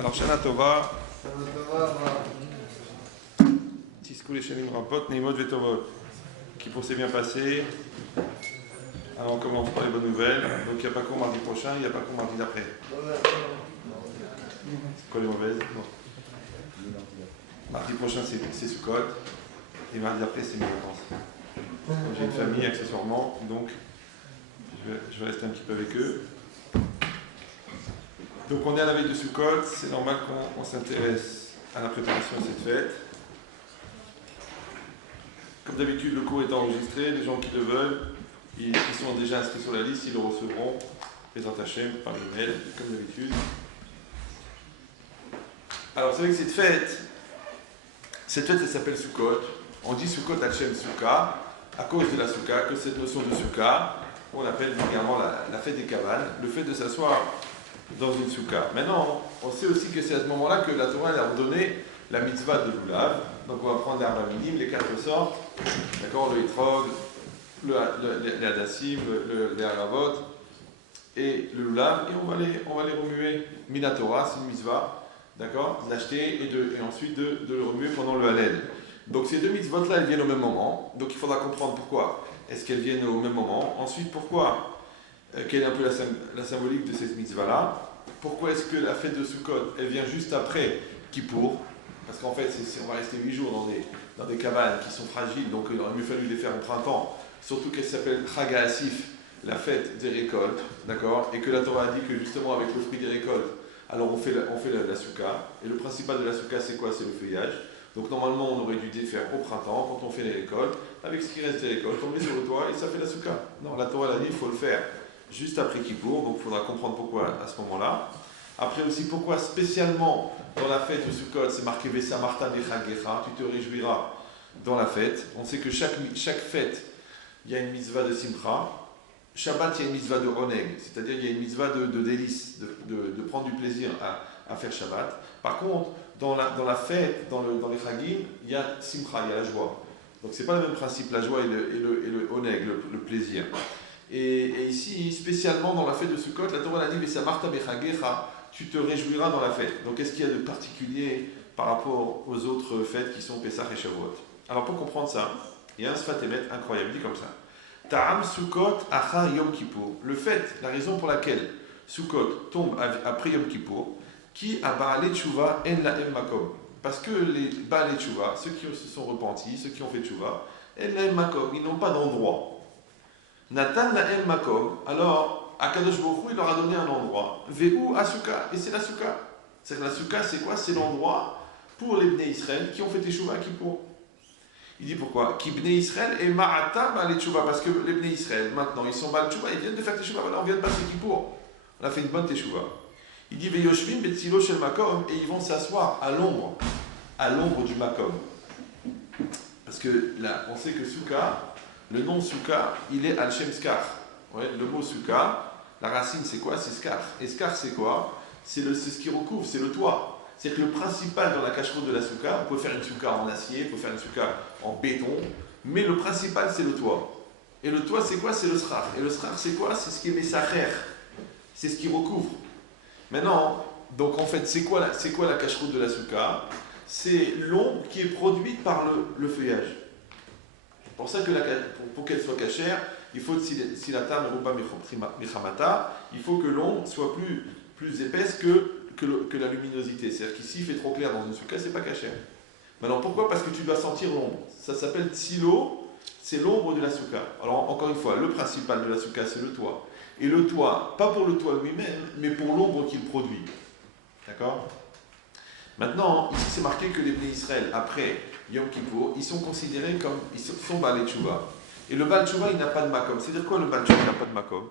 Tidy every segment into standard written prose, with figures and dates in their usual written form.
Alors, Shana Tova, Tiskou les Shanim Rapot, Neimot Vetovot, qui pour s'est bien passé. Alors, on commence par les bonnes nouvelles. Donc, il n'y a pas cours mardi prochain, il n'y a pas cours mardi d'après. C'est quoi les mauvaises? Non. Mardi prochain, c'est Sukkot. Et mardi d'après, c'est mes vacances. J'ai une famille, accessoirement, donc je vais rester un petit peu avec eux. Donc on est à la veille de Sukkot, c'est normal qu'on s'intéresse à la préparation de cette fête. Comme d'habitude, le cours est enregistré, les gens qui le veulent, qui sont déjà inscrits sur la liste, ils le recevront, présent Hachem par email, comme d'habitude. Alors c'est vrai que cette fête elle s'appelle Sukkot. On dit Sukkot Hachem Sukkah, à cause de la Sukkah, que cette notion de Sukkah, on appelle vulgairement la fête des cabanes, le fait de s'asseoir dans une Sukkah. Maintenant, on sait aussi que c'est à ce moment-là que la Torah a ordonné la mitzvah de l'Ulav. Donc on va prendre l'Arba Minim, les 4 sortes, d'accord, le Etrog, les Hadassim, les Haravot et le Lulav, et on va les remuer. Minatora, c'est une mitzvah, d'accord, de l'acheter et ensuite de le remuer pendant le Hallel. Donc ces deux mitzvot-là, elles viennent au même moment, donc il faudra comprendre pourquoi est-ce qu'elles viennent au même moment. Ensuite, pourquoi quelle est un peu la symbolique de cette mitzvah-là? Pourquoi est-ce que la fête de Sukkot, elle vient juste après Kippour? Parce qu'en fait, on va rester 8 jours dans des cabanes qui sont fragiles, donc il aurait mieux fallu les faire au printemps. Surtout qu'elle s'appelle Chag HaAsif, la fête des récoltes, d'accord? Et que la Torah a dit que justement avec le fruit des récoltes, alors on fait la Sukkah. Et le principal de la Sukkah, c'est quoi? C'est le feuillage. Donc normalement, on aurait dû le faire au printemps, quand on fait les récoltes. Avec ce qui reste des récoltes, on le met sur le toit et ça fait la Sukkah. Non, la Torah a dit qu'il faut le faire juste après Kippour, donc il faudra comprendre pourquoi à ce moment-là. Après aussi, pourquoi spécialement dans la fête de Sukkot, c'est marqué Vesa Marta Bechagecha, tu te réjouiras dans la fête. On sait que chaque fête, il y a une mitzvah de Simcha. Shabbat, il y a une mitzvah de Oneg, c'est-à-dire il y a une mitzvah de délice, de prendre du plaisir à faire Shabbat. Par contre, dans la fête, dans les Chagim, il y a Simcha, il y a la joie. Donc c'est pas le même principe, la joie et le Oneg, le plaisir. Et ici, spécialement dans la fête de Sukkot, la Torah a dit Vesa Marta Bechagecha, tu te réjouiras dans la fête. Donc qu'est-ce qu'il y a de particulier par rapport aux autres fêtes qui sont Pesach et Shavuot? Alors pour comprendre ça, il y a un Sfat Emet incroyable, il dit comme ça. Ta'am Sukkot achar Yom Kippour. Le fait, la raison pour laquelle Sukkot tombe après Yom Kippour, qui a Baalei Tshuva en lahem makom. Parce que les Baalei Tshuva, ceux qui se sont repentis, ceux qui ont fait Tshuva, en lahem makom, ils n'ont pas d'endroit. Natan lahem makom, alors Akadosh Baruch Hu, il leur a donné un endroit. Ve'u Asuka, et c'est la Sukkah. C'est la Sukkah, c'est quoi? C'est l'endroit pour les Bnei Israël qui ont fait Teshuvah à Kippour. Il dit pourquoi? Ki Bnei Israël et Ma'ata Baalei Teshuvah, parce que les Bnei Israël, maintenant, ils sont Baalei Teshuvah, ils viennent de faire Teshuvah, voilà, on vient de passer Kippour. On a fait une bonne Teshuvah. Il dit Ve'yoshvim betzilo shel makom, et ils vont s'asseoir à l'ombre du makom. Parce que là, on sait que Sukkah, le nom Sukkah, il est al shem skar. Ouais, le mot Sukkah, la racine c'est quoi? C'est skar. Et skar c'est quoi? C'est ce qui recouvre, c'est le toit. C'est que le principal dans la cacheroute de la Sukkah, on peut faire une Sukkah en acier, on peut faire une Sukkah en béton, mais le principal c'est le toit. Et le toit c'est quoi? C'est le srar. Et le srar c'est quoi? C'est ce qui est mesacher. C'est ce qui recouvre. Maintenant, donc en fait, c'est quoi la cacheroute de la Sukkah? C'est l'ombre qui est produite par le feuillage. C'est pour ça que pour qu'elle soit cachère, il faut si la table ruba michamata, il faut que l'ombre soit plus épaisse que la luminosité. C'est-à-dire qu'ici, il fait trop clair dans une Sukkah, c'est pas cachère. Maintenant, pourquoi? Parce que tu dois sentir l'ombre. Ça s'appelle tsilo, c'est l'ombre de la Sukkah. Alors, encore une fois, le principal de la Sukkah, c'est le toit. Et le toit, pas pour le toit lui-même, mais pour l'ombre qu'il produit. D'accord? Maintenant, ici, c'est marqué que les Bnei Israël, après Yom Kippour, ils sont considérés comme, ils sont Baalei Teshuvah. Et le Baal Teshuvah, il n'a pas de makom. C'est-à-dire quoi le Baal Teshuvah, il n'a pas de makom?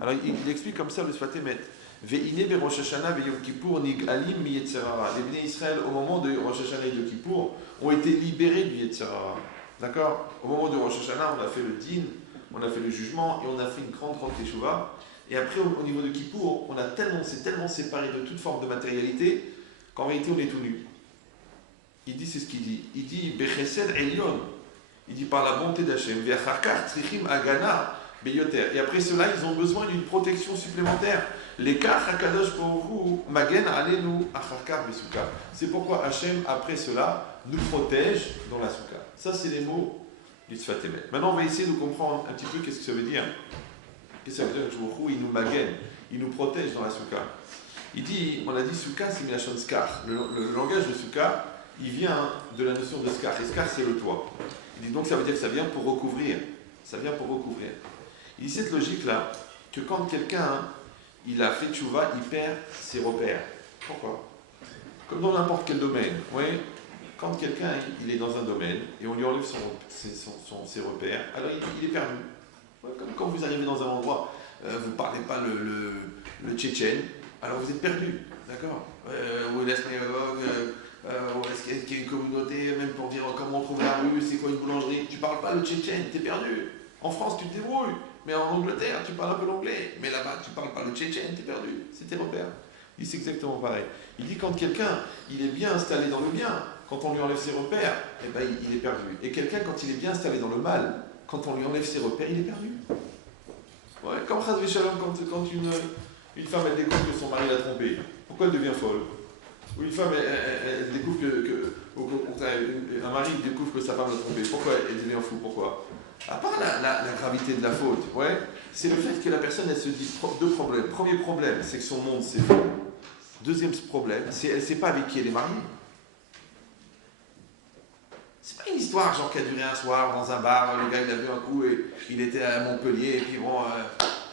Alors, il explique comme ça le Sfat Emet. Ve'ine be Rosh Hashanah ve Yom Kippour nig'alim mi Yetzerara. Les Bnei Israël, au moment de Rosh Hashanah et de Kippour, ont été libérés du Yetzerara. D'accord? Au moment de Rosh Hashanah, on a fait le din, on a fait le jugement, et on a fait une grande Teshuvah. Et après, au niveau de Kippour, s'est tellement séparé de toute forme de matérialité, qu'en réalité, on est tout nu. Il dit, c'est ce qu'il dit. Il dit, Bechesed Elyon. Il dit, par la bonté d'Hachem, Ve'acharkar tzrichim agana Beyoter. Et après cela, ils ont besoin d'une protection supplémentaire. L'écart Hakadosh Baruch Magen Alenu Acharkar Besuka. C'est pourquoi Hachem, après cela, nous protège dans la souka. Ça, c'est les mots du Sfat Emet. Maintenant, on va essayer de comprendre un petit peu qu'est-ce que ça veut dire. Qu'est-ce que ça veut dire que il nous magen, il nous protège dans la souka. Il dit, on a dit souka, c'est Milachon Skar. Le langage de souka, il vient de la notion de skar. Et skar, c'est le toit. Il dit donc, ça veut dire que ça vient pour recouvrir. Ça vient pour recouvrir. Il dit cette logique-là, que quand quelqu'un il a fait tchouva, il perd ses repères. Pourquoi? Comme dans n'importe quel domaine. Oui, quand quelqu'un il est dans un domaine et on lui enlève ses repères, alors il est perdu. Ouais, comme quand vous arrivez dans un endroit, vous ne parlez pas le tchétchène, alors vous êtes perdu. D'accord? Ou la synagogue, est-ce qu'il y a une communauté, même pour dire comment on trouve la rue, c'est quoi une boulangerie, tu ne parles pas le tchétchène, tu es perdu. En France, tu te débrouilles. Mais en Angleterre, tu parles un peu l'anglais. Mais là-bas, tu ne parles pas le tchétchène, tu es perdu. C'est tes repères. Il dit c'est exactement pareil. Il dit quand quelqu'un, il est bien installé dans le bien, quand on lui enlève ses repères, eh ben, il est perdu. Et quelqu'un, quand il est bien installé dans le mal, quand on lui enlève ses repères, il est perdu. Ouais, comme Chazvé Shalom, quand une femme, elle découvre que son mari l'a trompée, pourquoi elle devient folle? Ou une femme, elle découvre un mari découvre que sa femme l'a trompée, pourquoi elle devient fou? Pourquoi? À part la gravité de la faute, ouais, c'est le fait que la personne, elle se dit deux problèmes. Premier problème, c'est que son monde, c'est faux. Deuxième problème, c'est qu'elle ne sait pas avec qui elle est mariée. C'est pas une histoire genre qui a duré un soir dans un bar, le gars il a vu un coup et il était à Montpellier et puis bon,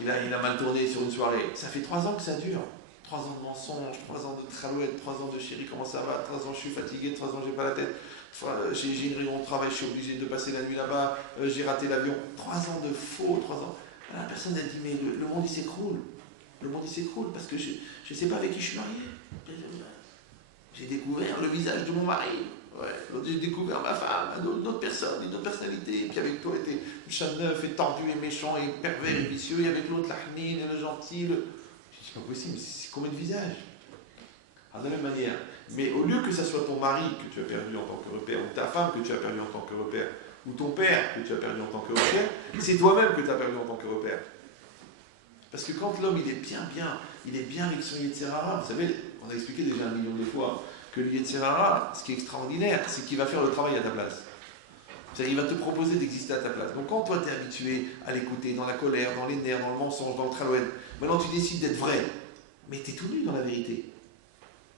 il a mal tourné sur une soirée. Ça fait 3 ans que ça dure. 3 ans de mensonges, 3 ans de tralouette, 3 ans de chérie, comment ça va, 3 ans je suis fatigué, 3 ans j'ai pas la tête. J'ai une réunion de travail, je suis obligé de passer la nuit là-bas, j'ai raté l'avion. 3 ans de faux, 3 ans. La personne a dit, mais le monde il s'écroule. Le monde il s'écroule parce que je ne sais pas avec qui je suis marié. J'ai découvert le visage de mon mari. Ouais. J'ai découvert ma femme, une autre personne, une autre personnalité. Et puis avec toi, était chat neuf et tordu et méchant et pervers et vicieux. Et avec l'autre, l'achnin et le gentil. Je dis, c'est pas possible, mais c'est combien de visages? Alors, de la même manière. Mais au lieu que ce soit ton mari que tu as perdu en tant que repère, ou ta femme que tu as perdu en tant que repère, ou ton père que tu as perdu en tant que repère, c'est toi-même que tu as perdu en tant que repère. Parce que quand l'homme il est bien avec son Yetzirara, vous savez, on a expliqué déjà 1 million de fois que le Yetzirara, ce qui est extraordinaire, c'est qu'il va faire le travail à ta place. C'est-à-dire il va te proposer d'exister à ta place. Donc quand toi tu es habitué à l'écouter dans la colère, dans les nerfs, dans le mensonge, dans le tralouet, maintenant tu décides d'être vrai, mais tu es tout nu dans la vérité.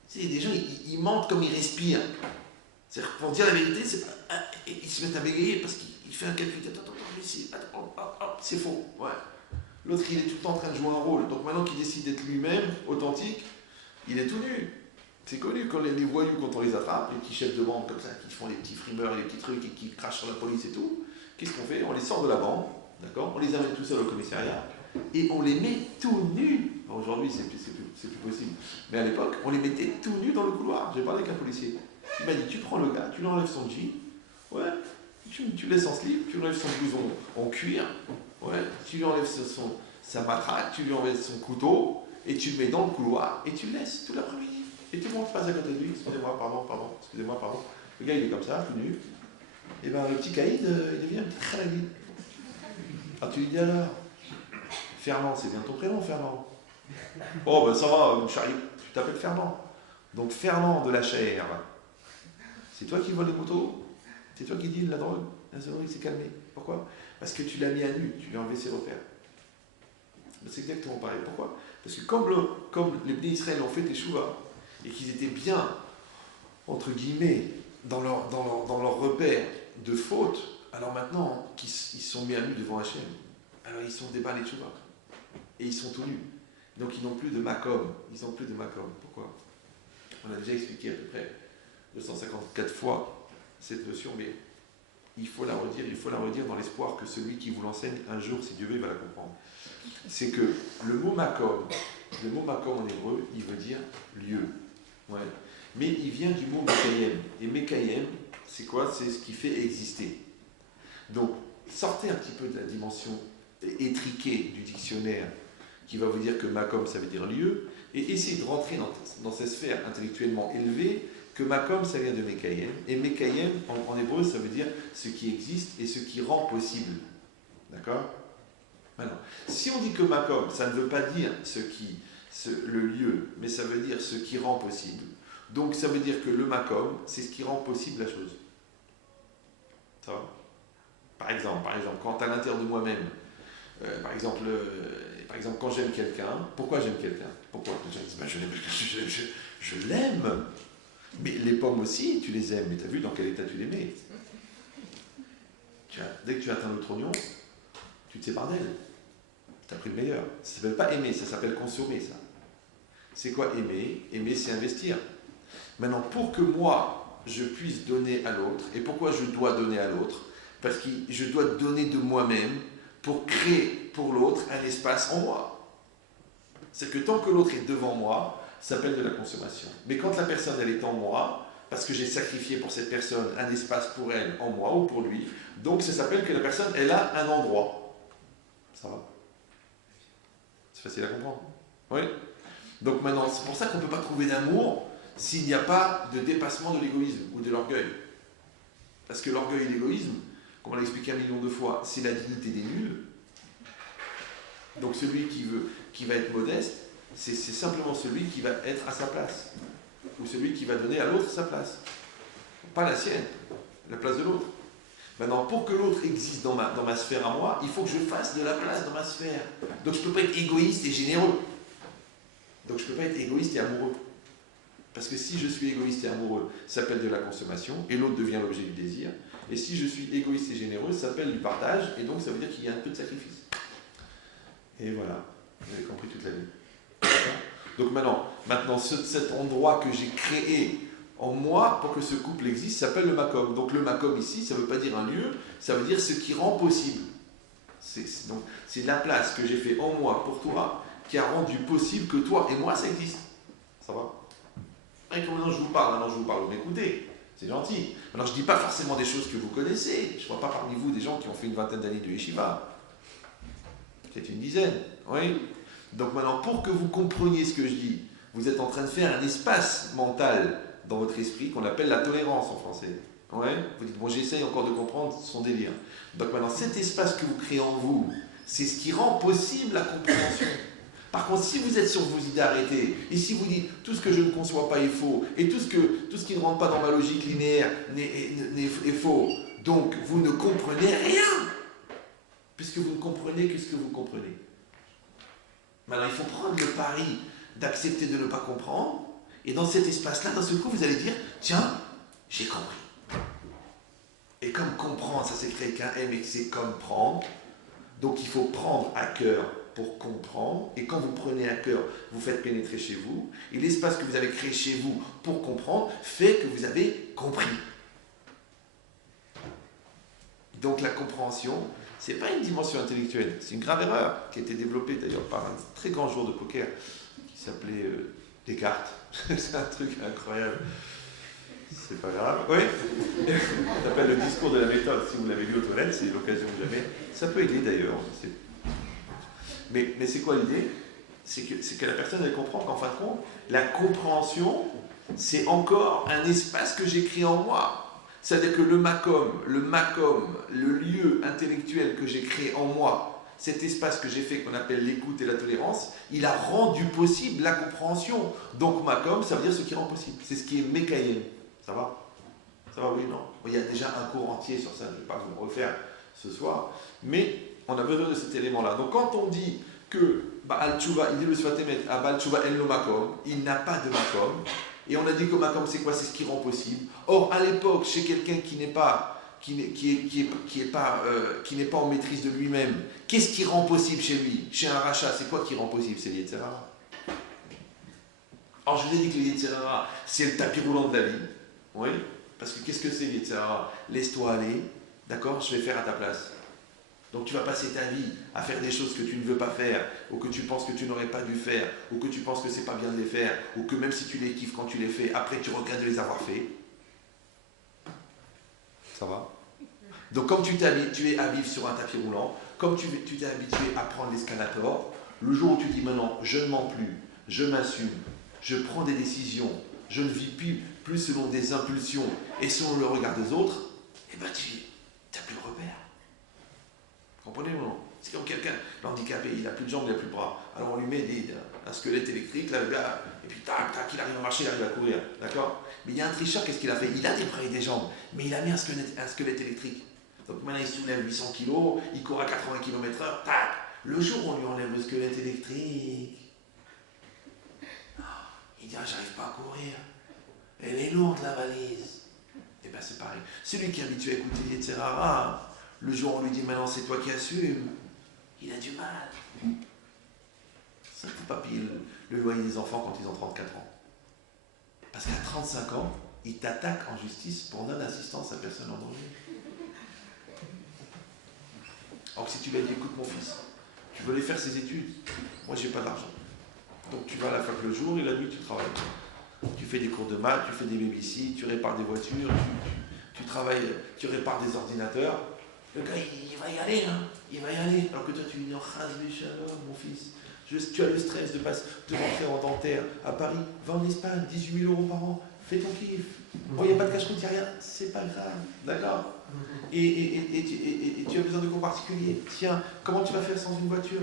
C'est des gens, ils mentent comme ils respirent. C'est-à-dire pour dire la vérité, c'est pas, ils se mettent à bégayer parce qu'il fait un calcul. Attends, ici, c'est faux. Ouais. L'autre, il est tout le temps en train de jouer un rôle. Donc maintenant qu'il décide d'être lui-même, authentique, il est tout nu. C'est connu quand les voyous, quand on les attrape, les petits chefs de bande comme ça, qui font les petits frimeurs, les petits trucs et qui crachent sur la police et tout, qu'est-ce qu'on fait? On les sort de la bande, d'accord? On les amène tout seuls au commissariat et on les met tout nus. Bon, aujourd'hui, c'est plus possible. Mais à l'époque, on les mettait tout nus dans le couloir. J'ai parlé avec un policier. Il m'a dit, tu prends le gars, tu lui enlèves son jean, ouais, tu laisses en slip, tu lui enlèves son blouson en cuir, ouais, tu lui enlèves sa matraque, tu lui enlèves son couteau, et tu le mets dans le couloir, et tu le laisses tout l'après-midi. Et tout le monde passe à côté de lui, excusez-moi, pardon. Le gars, il est comme ça, tout nu. Et bien, le petit caïd, il devient un petit khalagid. Alors tu lui dis alors, Fernand, c'est bien ton prénom, Fernand. Oh, ben ça va, Charlie, tu t'appelles Fernand. Donc, Fernand de la chair, c'est toi qui voles les motos, c'est toi qui dis la drogue. La sonnerie s'est calmée. Pourquoi? Parce que tu l'as mis à nu, tu lui as enlevé ses repères. C'est exactement pareil. Pourquoi? Parce que comme les Bnei Israël ont fait teshuva, et qu'ils étaient bien, entre guillemets, dans leur repère de faute, alors maintenant qu'ils sont mis à nu devant Hachem, alors ils sont déballés de teshuva. Et ils sont tout nus. Donc ils n'ont plus de makom. Pourquoi? On a déjà expliqué à peu près 254 fois cette notion, mais il faut la redire dans l'espoir que celui qui vous l'enseigne un jour, si Dieu veut, il va la comprendre. C'est que le mot makom en hébreu, il veut dire lieu. Ouais. Mais il vient du mot mekayem. Et mekayem, c'est quoi? C'est ce qui fait exister. Donc, sortez un petit peu de la dimension étriquée du dictionnaire qui va vous dire que makom, ça veut dire lieu, et essayez de rentrer dans cette sphère intellectuellement élevée que makom, ça vient de mekayem. Et mekayem, en hébreu, ça veut dire ce qui existe et ce qui rend possible. D'accord? Maintenant, si on dit que Makom, ça ne veut pas dire le lieu, mais ça veut dire ce qui rend possible. Donc ça veut dire que le Makom, c'est ce qui rend possible la chose. Ça va? Par exemple, quand à l'intérieur de moi-même, par exemple, quand j'aime quelqu'un, pourquoi j'aime quelqu'un? Pourquoi? Je l'aime parce que je l'aime. Mais les pommes aussi, tu les aimes, mais tu as vu dans quel état tu les mets. Dès que tu atteins l'autre oignon, tu te sépares d'elle. Tu as pris le meilleur. Ça ne s'appelle pas aimer, ça s'appelle consommer, ça. C'est quoi aimer? Aimer, c'est investir. Maintenant, pour que moi, je puisse donner à l'autre, et pourquoi je dois donner à l'autre? Parce que je dois donner de moi-même pour créer pour l'autre un espace en moi. C'est que tant que l'autre est devant moi, ça s'appelle de la consommation. Mais quand la personne, elle est en moi, parce que j'ai sacrifié pour cette personne un espace pour elle, en moi ou pour lui, donc ça s'appelle que la personne, elle a un endroit. Ça va? C'est facile à comprendre? Oui? Donc maintenant, c'est pour ça qu'on ne peut pas trouver d'amour s'il n'y a pas de dépassement de l'égoïsme ou de l'orgueil. Parce que l'orgueil et l'égoïsme, comme on l'a expliqué 1 million de fois, c'est la dignité des nuls. Donc celui qui va être modeste, c'est simplement celui qui va être à sa place. Ou celui qui va donner à l'autre sa place. Pas la sienne, la place de l'autre. Maintenant, pour que l'autre existe dans ma sphère à moi, il faut que je fasse de la place dans ma sphère. Donc je ne peux pas être égoïste et généreux. Donc je ne peux pas être égoïste et amoureux. Parce que si je suis égoïste et amoureux, ça s'appelle de la consommation, et l'autre devient l'objet du désir. Et si je suis égoïste et généreux, ça s'appelle du partage, et donc ça veut dire qu'il y a un peu de sacrifice. Et voilà, vous avez compris toute la vie. Donc maintenant cet endroit que j'ai créé en moi pour que ce couple existe s'appelle le Makom. Donc le Makom ici, ça ne veut pas dire un lieu, ça veut dire ce qui rend possible. C'est la place que j'ai fait en moi pour toi qui a rendu possible que toi et moi ça existe. Ça va? Et comme maintenant je vous parle, vous m'écoutez. C'est gentil. Alors je ne dis pas forcément des choses que vous connaissez. Je ne vois pas parmi vous des gens qui ont fait une vingtaine d'années de yeshiva. Peut-être une dizaine. Oui. Donc maintenant, pour que vous compreniez ce que je dis, vous êtes en train de faire un espace mental dans votre esprit qu'on appelle la tolérance en français. Ouais. Vous dites, bon, j'essaye encore de comprendre son délire. Donc maintenant, cet espace que vous créez en vous, c'est ce qui rend possible la compréhension. Par contre, si vous êtes sur vos idées arrêtées, et si vous dites tout ce que je ne conçois pas est faux, et tout ce qui ne rentre pas dans ma logique linéaire est faux, donc vous ne comprenez rien, puisque vous ne comprenez que ce que vous comprenez. Maintenant, il faut prendre le pari d'accepter de ne pas comprendre, et dans cet espace-là, d'un seul coup, vous allez dire, tiens, j'ai compris. Et comme comprendre, ça s'écrit avec un M et que c'est comme prendre, donc il faut prendre à cœur pour comprendre, et quand vous prenez à cœur, vous faites pénétrer chez vous, et l'espace que vous avez créé chez vous pour comprendre fait que vous avez compris. Donc la compréhension, ce n'est pas une dimension intellectuelle, c'est une grave erreur qui a été développée d'ailleurs par un très grand joueur de poker qui s'appelait Descartes. C'est un truc incroyable. C'est pas grave. Oui. Ça s'appelle le discours de la méthode. Si vous l'avez lu aux toilettes, c'est l'occasion de jamais. Ça peut aider d'ailleurs. Mais c'est quoi l'idée? C'est que la personne, elle comprend qu'en fin de compte, la compréhension, c'est encore un espace que j'ai créé en moi. C'est-à-dire que le Makom, le lieu intellectuel que j'ai créé en moi, cet espace que j'ai fait, qu'on appelle l'écoute et la tolérance, il a rendu possible la compréhension. Donc Makom, ça veut dire ce qui rend possible. C'est ce qui est Mekayem. Ça va? Ça va, oui, non? Il y a déjà un cours entier sur ça, je ne vais pas vous le refaire ce soir. Mais on a besoin de cet élément-là. Donc quand on dit que Baal Tshuva, il dit le Sfatemet, à Baal Tshuva en lo Makom, il n'a pas de Makom. Et on a dit que Makom, c'est quoi? C'est ce qui rend possible. Or, à l'époque, chez quelqu'un qui n'est pas en maîtrise de lui-même, qu'est-ce qui rend possible chez lui? Chez un rachat, c'est quoi qui rend possible? C'est l'Yetzirara. Alors, je vous ai dit que l'Yetzirara, c'est le tapis roulant de la vie. Oui, parce que qu'est-ce que c'est l'Yetzirara? Laisse-toi aller, d'accord? Je vais faire à ta place. Donc tu vas passer ta vie à faire des choses que tu ne veux pas faire, ou que tu penses que tu n'aurais pas dû faire, ou que tu penses que c'est pas bien de les faire, ou que même si tu les kiffes quand tu les fais, après tu regrettes de les avoir fait. Ça va? Donc comme tu t'es habitué à vivre sur un tapis roulant, comme tu t'es habitué à prendre l'escalator, le jour où tu dis maintenant je ne mens plus, je m'assume, je prends des décisions, je ne vis plus selon des impulsions et selon le regard des autres, eh ben tu n'as plus de repère. Comprenez ou non? C'est comme quelqu'un, l'handicapé, il n'a plus de jambes, il n'a plus de bras. Alors on lui met un squelette électrique, là, le gars, et puis tac, tac, il arrive à marcher, il arrive à courir. D'accord? Mais il y a un tricheur, qu'est-ce qu'il a fait? Il a des bras et des jambes, mais il a mis un squelette électrique. Donc maintenant il soulève 800 kg, il court à 80 km/h, tac! Le jour où on lui enlève le squelette électrique, il dit, ah, j'arrive pas à courir. Elle est lourde la valise. Et bien c'est pareil. Celui qui est habitué à écouter Yetzirara, le jour où on lui dit maintenant c'est toi qui assumes, il a du mal. Ça ne peut pas payer le loyer des enfants quand ils ont 34 ans. Parce qu'à 35 ans, ils t'attaquent en justice pour non-assistance à personne en danger. Alors que si tu lui as dit, écoute mon fils, tu veux aller faire ses études, moi j'ai pas d'argent. Donc tu vas à la fac le jour et la nuit tu travailles. Tu fais des cours de maths, tu fais des babysitters, tu répares des voitures, tu travailles, tu répares des ordinateurs. Le gars il va y aller, hein, il va y aller. Alors que toi tu lui dis, oh, shalom, mon fils, tu as le stress de rentrer en dentaire à Paris, va en Espagne, 18 000 € par an, fais ton kiff. Bon, il n'y a pas de cache-route, il n'y a rien, c'est pas grave, d'accord? Et tu as besoin de cours particuliers. Tiens, comment tu vas faire sans une voiture?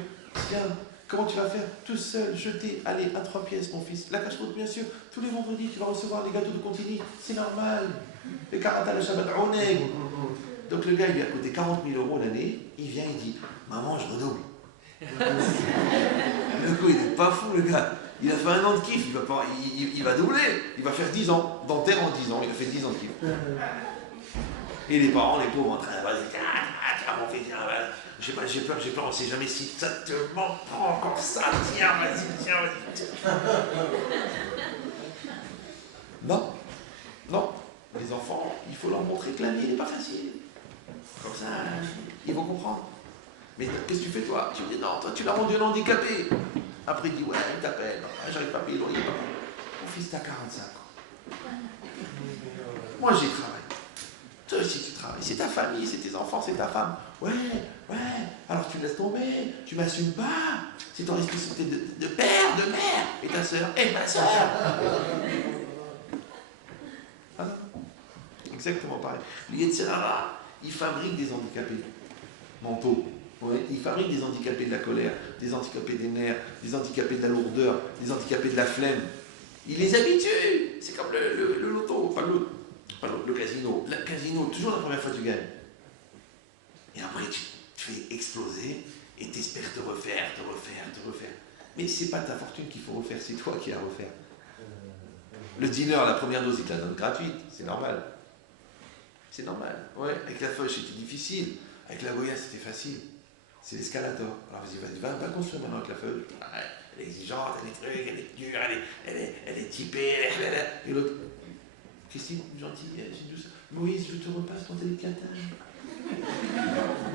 Tiens, comment tu vas faire tout seul, jeter, allez, à 3 pièces, mon fils. La cache-route, bien sûr, tous les vendredis, tu vas recevoir les gâteaux de Contini, c'est normal. Les karata, le Shabbat, oneg. Donc le gars, il lui a coûté 40 000 € l'année, il vient, il dit, maman, je redouble. Le coup, il n'est pas fou, le gars. Il a fait un an de kiff, il va doubler. Il va faire 10 ans, dentaire en 10 ans, il a fait 10 ans de kiff. Et les parents, les pauvres, en train de dire, ah, mon fils, j'ai peur, on ne sait jamais si ça te manque encore ça, tiens, vas-y. Non, les enfants, il faut leur montrer que la vie n'est pas facile. Comme ça, ils vont comprendre. Mais qu'est-ce que tu fais toi? Tu dis non, toi tu l'as rendu un handicapé. Après il dit ouais, il t'appelle, j'arrive pas à payer le loyer. Mon fils, t'as 45 ans. Moi j'ai travaillé. Toi aussi tu travailles. C'est ta famille, c'est tes enfants, c'est ta femme. Ouais. Alors tu laisses tomber, tu m'assumes pas. C'est ton responsabilité de père, de mère. Et ta soeur, et ma soeur. Exactement pareil. Le Yetzirara, il fabrique des handicapés mentaux. Ouais, il fabrique des handicapés de la colère, des handicapés des nerfs, des handicapés de la lourdeur, des handicapés de la flemme. Il les habitue. C'est comme le loto, le casino. Le casino, toujours la première fois tu gagnes. Et après tu fais exploser et tu espères te refaire. Mais c'est pas ta fortune qu'il faut refaire, c'est toi qui la refaire. Le dealer, la première dose, il te la donne gratuite, c'est normal. C'est normal. Ouais, avec la feuille, c'était difficile. Avec la Goya, c'était facile. C'est l'escalator. Alors vas-y, va construire maintenant avec la feuille. Elle est exigeante, elle est truc, elle est dure, elle est typée, et l'autre, Christine, gentille, j'ai douce. Moïse, je te repasse ton télécatage.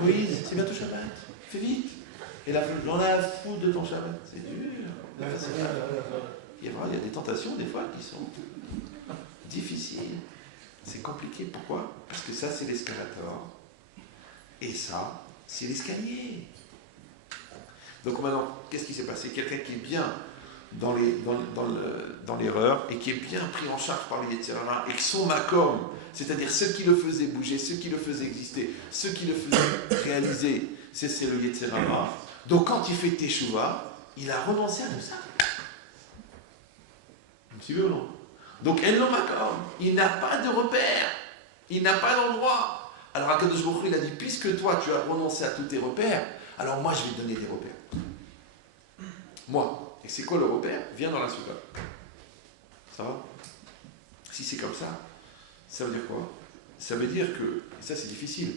Moïse, c'est bientôt Shabbat. Fais vite. Et la feuille, j'en ai à foutre de ton Shabbat. C'est dur. Il y a des tentations des fois qui sont difficiles. C'est compliqué. Pourquoi? Parce que ça, c'est l'escalator. Et ça, c'est l'escalier. Donc maintenant, qu'est-ce qui s'est passé? Quelqu'un qui est bien dans l'erreur et qui est bien pris en charge par les Yetzirara et que son makom, c'est-à-dire ceux qui le faisaient bouger, ceux qui le faisaient exister, ceux qui le faisaient réaliser, c'est le Yetzirara. Donc quand il fait Teshuvah, il a renoncé à tout ça. Vous suivez ou non? Donc Enlo Makom, il n'a pas de repère, il n'a pas d'endroit. Alors Akadosh Baruch Hu, il a dit, puisque toi tu as renoncé à tous tes repères, alors moi je vais te donner des repères. Moi. Et c'est quoi le repère? Viens dans la souka. Ça va? Si c'est comme ça, ça veut dire quoi? Ça veut dire que, et ça c'est difficile,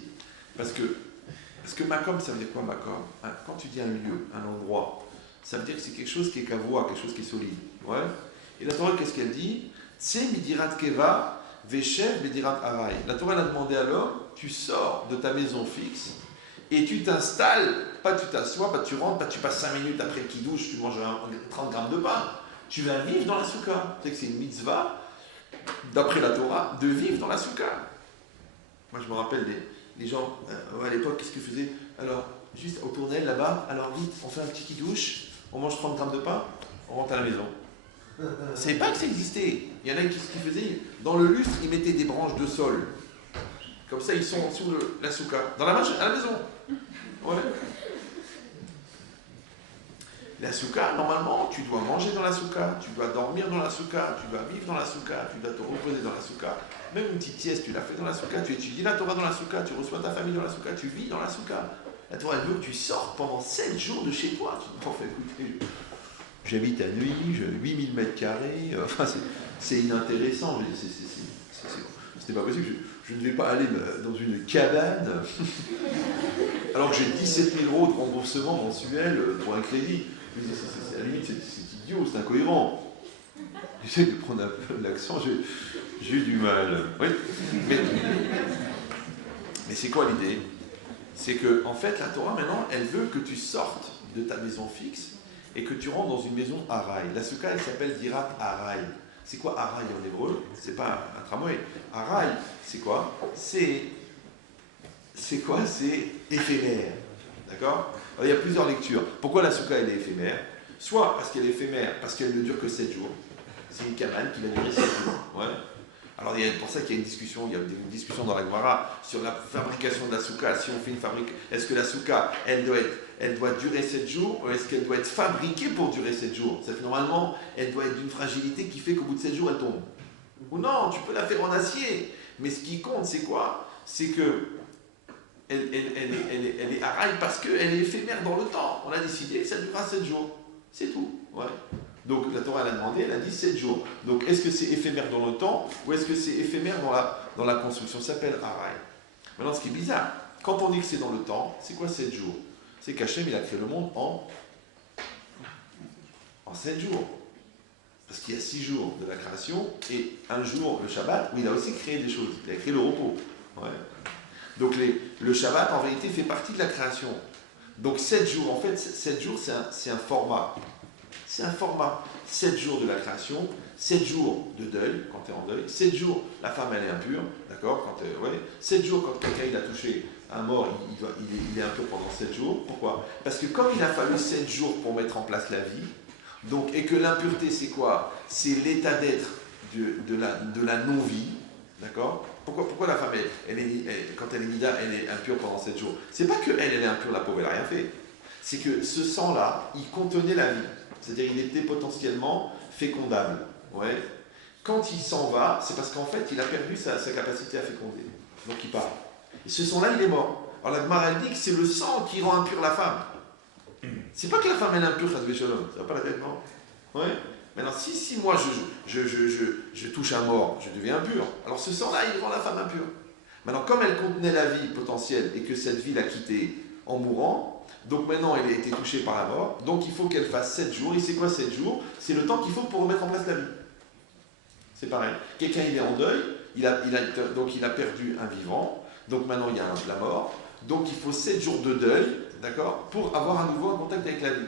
parce que Makom, ça veut dire quoi Makom? Quand tu dis un lieu, un endroit, ça veut dire que c'est quelque chose qui est kavua, quelque chose qui est solide. Ouais. Et la Torah, qu'est-ce qu'elle dit? C'est midirat keva, veshev midirat arai. La Torah a demandé à l'homme, tu sors de ta maison fixe et tu t'installes, pas tu t'assois, pas tu rentres, pas tu passes 5 minutes après qu'il douche, tu manges 30 grammes de pain. Tu vas vivre dans la souka. Tu sais que c'est une mitzvah, d'après la Torah, de vivre dans la souka. Moi je me rappelle les gens, à l'époque, qu'est-ce qu'ils faisaient? Alors, juste au tournel là-bas, alors vite, on fait un petit qui-douche, on mange 30 grammes de pain, on rentre à la maison. Vous ne savez pas que ça existait. Il y en a qui faisaient, dans le lustre, ils mettaient des branches de sol. Comme ça, ils sont sous la souka. Dans la main, à la maison. Ouais. La souka, normalement, tu dois manger dans la souka, tu dois dormir dans la souka, tu dois vivre dans la souka, tu dois te reposer dans la souka. Même une petite sieste, tu l'as fait dans la souka, tu étudies la Torah dans la souka, tu reçois ta famille dans la souka, tu vis dans la souka. La Torah, elle veut que tu sortes pendant 7 jours de chez toi. Tu te dis, en fait, écoutez, j'habite à Neuilly, j'ai 8000 mètres carrés, enfin, c'est inintéressant, c'était pas possible. Je ne vais pas aller dans une cabane alors que j'ai 17 000 € de remboursement mensuel pour un crédit. À la limite, c'est idiot, c'est incohérent. J'essaie de prendre un peu l'accent, j'ai eu du mal. Oui. Mais c'est quoi l'idée? C'est que, en fait, la Torah, maintenant, elle veut que tu sortes de ta maison fixe et que tu rentres dans une maison Araï. La souka, elle s'appelle Dirat Araï. C'est quoi Araï en hébreu? C'est pas un tramway. Araï, c'est quoi? C'est quoi? C'est éphémère. D'accord? Alors, il y a plusieurs lectures. Pourquoi la souka, elle est éphémère? Soit parce qu'elle est éphémère, parce qu'elle ne dure que 7 jours. C'est une cabane qui va durer 7 jours. Ouais. Alors, c'est pour ça qu'il y a une discussion, dans la Gemara sur la fabrication de la souka. Si on fait une fabrique, est-ce que la souka, elle doit durer 7 jours ou est-ce qu'elle doit être fabriquée pour durer 7 jours? C'est que normalement, elle doit être d'une fragilité qui fait qu'au bout de 7 jours, elle tombe. Ou non, tu peux la faire en acier. Mais ce qui compte, c'est quoi? C'est que elle est araï parce qu'elle est éphémère dans le temps. On a décidé que ça durera 7 jours. C'est tout. Ouais. Donc la Torah, elle a demandé, elle a dit 7 jours. Donc est-ce que c'est éphémère dans le temps ou est-ce que c'est éphémère dans la construction? Ça s'appelle araï. Maintenant, ce qui est bizarre, quand on dit que c'est dans le temps, c'est quoi 7 jours? C'est qu'Hachem, il a créé le monde en 7 jours. Parce qu'il y a 6 jours de la création et un jour, le Shabbat, où il a aussi créé des choses. Il a créé le repos. Ouais. Donc le Shabbat, en vérité, fait partie de la création. Donc 7 jours, en fait, 7 jours, c'est un format. C'est un format. 7 jours de la création, 7 jours de deuil, quand tu es en deuil, 7 jours, la femme, elle est impure, d'accord? 7 jours, quand quelqu'un il a touché un mort, il est impur pendant 7 jours. Pourquoi? Parce que comme il a fallu 7 jours pour mettre en place la vie, donc, et que l'impureté, c'est quoi? C'est l'état d'être de la non-vie, d'accord? Pourquoi la femme, quand elle est nida, elle est impure pendant 7 jours? C'est pas qu'elle est impure, la pauvre, elle n'a rien fait. C'est que ce sang-là, il contenait la vie. C'est-à-dire qu'il était potentiellement fécondable. Ouais. Quand il s'en va, c'est parce qu'en fait, il a perdu sa capacité à féconder. Donc il part. Et ce sang-là, il est mort. Alors la Gemara, elle dit que c'est le sang qui rend impure la femme. C'est pas que la femme elle est impure, ça va pas la tête, non? Ouais. Maintenant, si moi je touche un mort, je deviens impur. Alors ce sang-là, il rend la femme impure. Maintenant, comme elle contenait la vie potentielle et que cette vie l'a quittée en mourant, donc maintenant elle a été touchée par la mort, donc il faut qu'elle fasse 7 jours. Et c'est quoi 7 jours? C'est le temps qu'il faut pour remettre en place la vie. C'est pareil. Quelqu'un il est en deuil, donc il a perdu un vivant, donc maintenant il y a la mort, donc il faut 7 jours de deuil, d'accord, pour avoir à nouveau un contact avec la vie.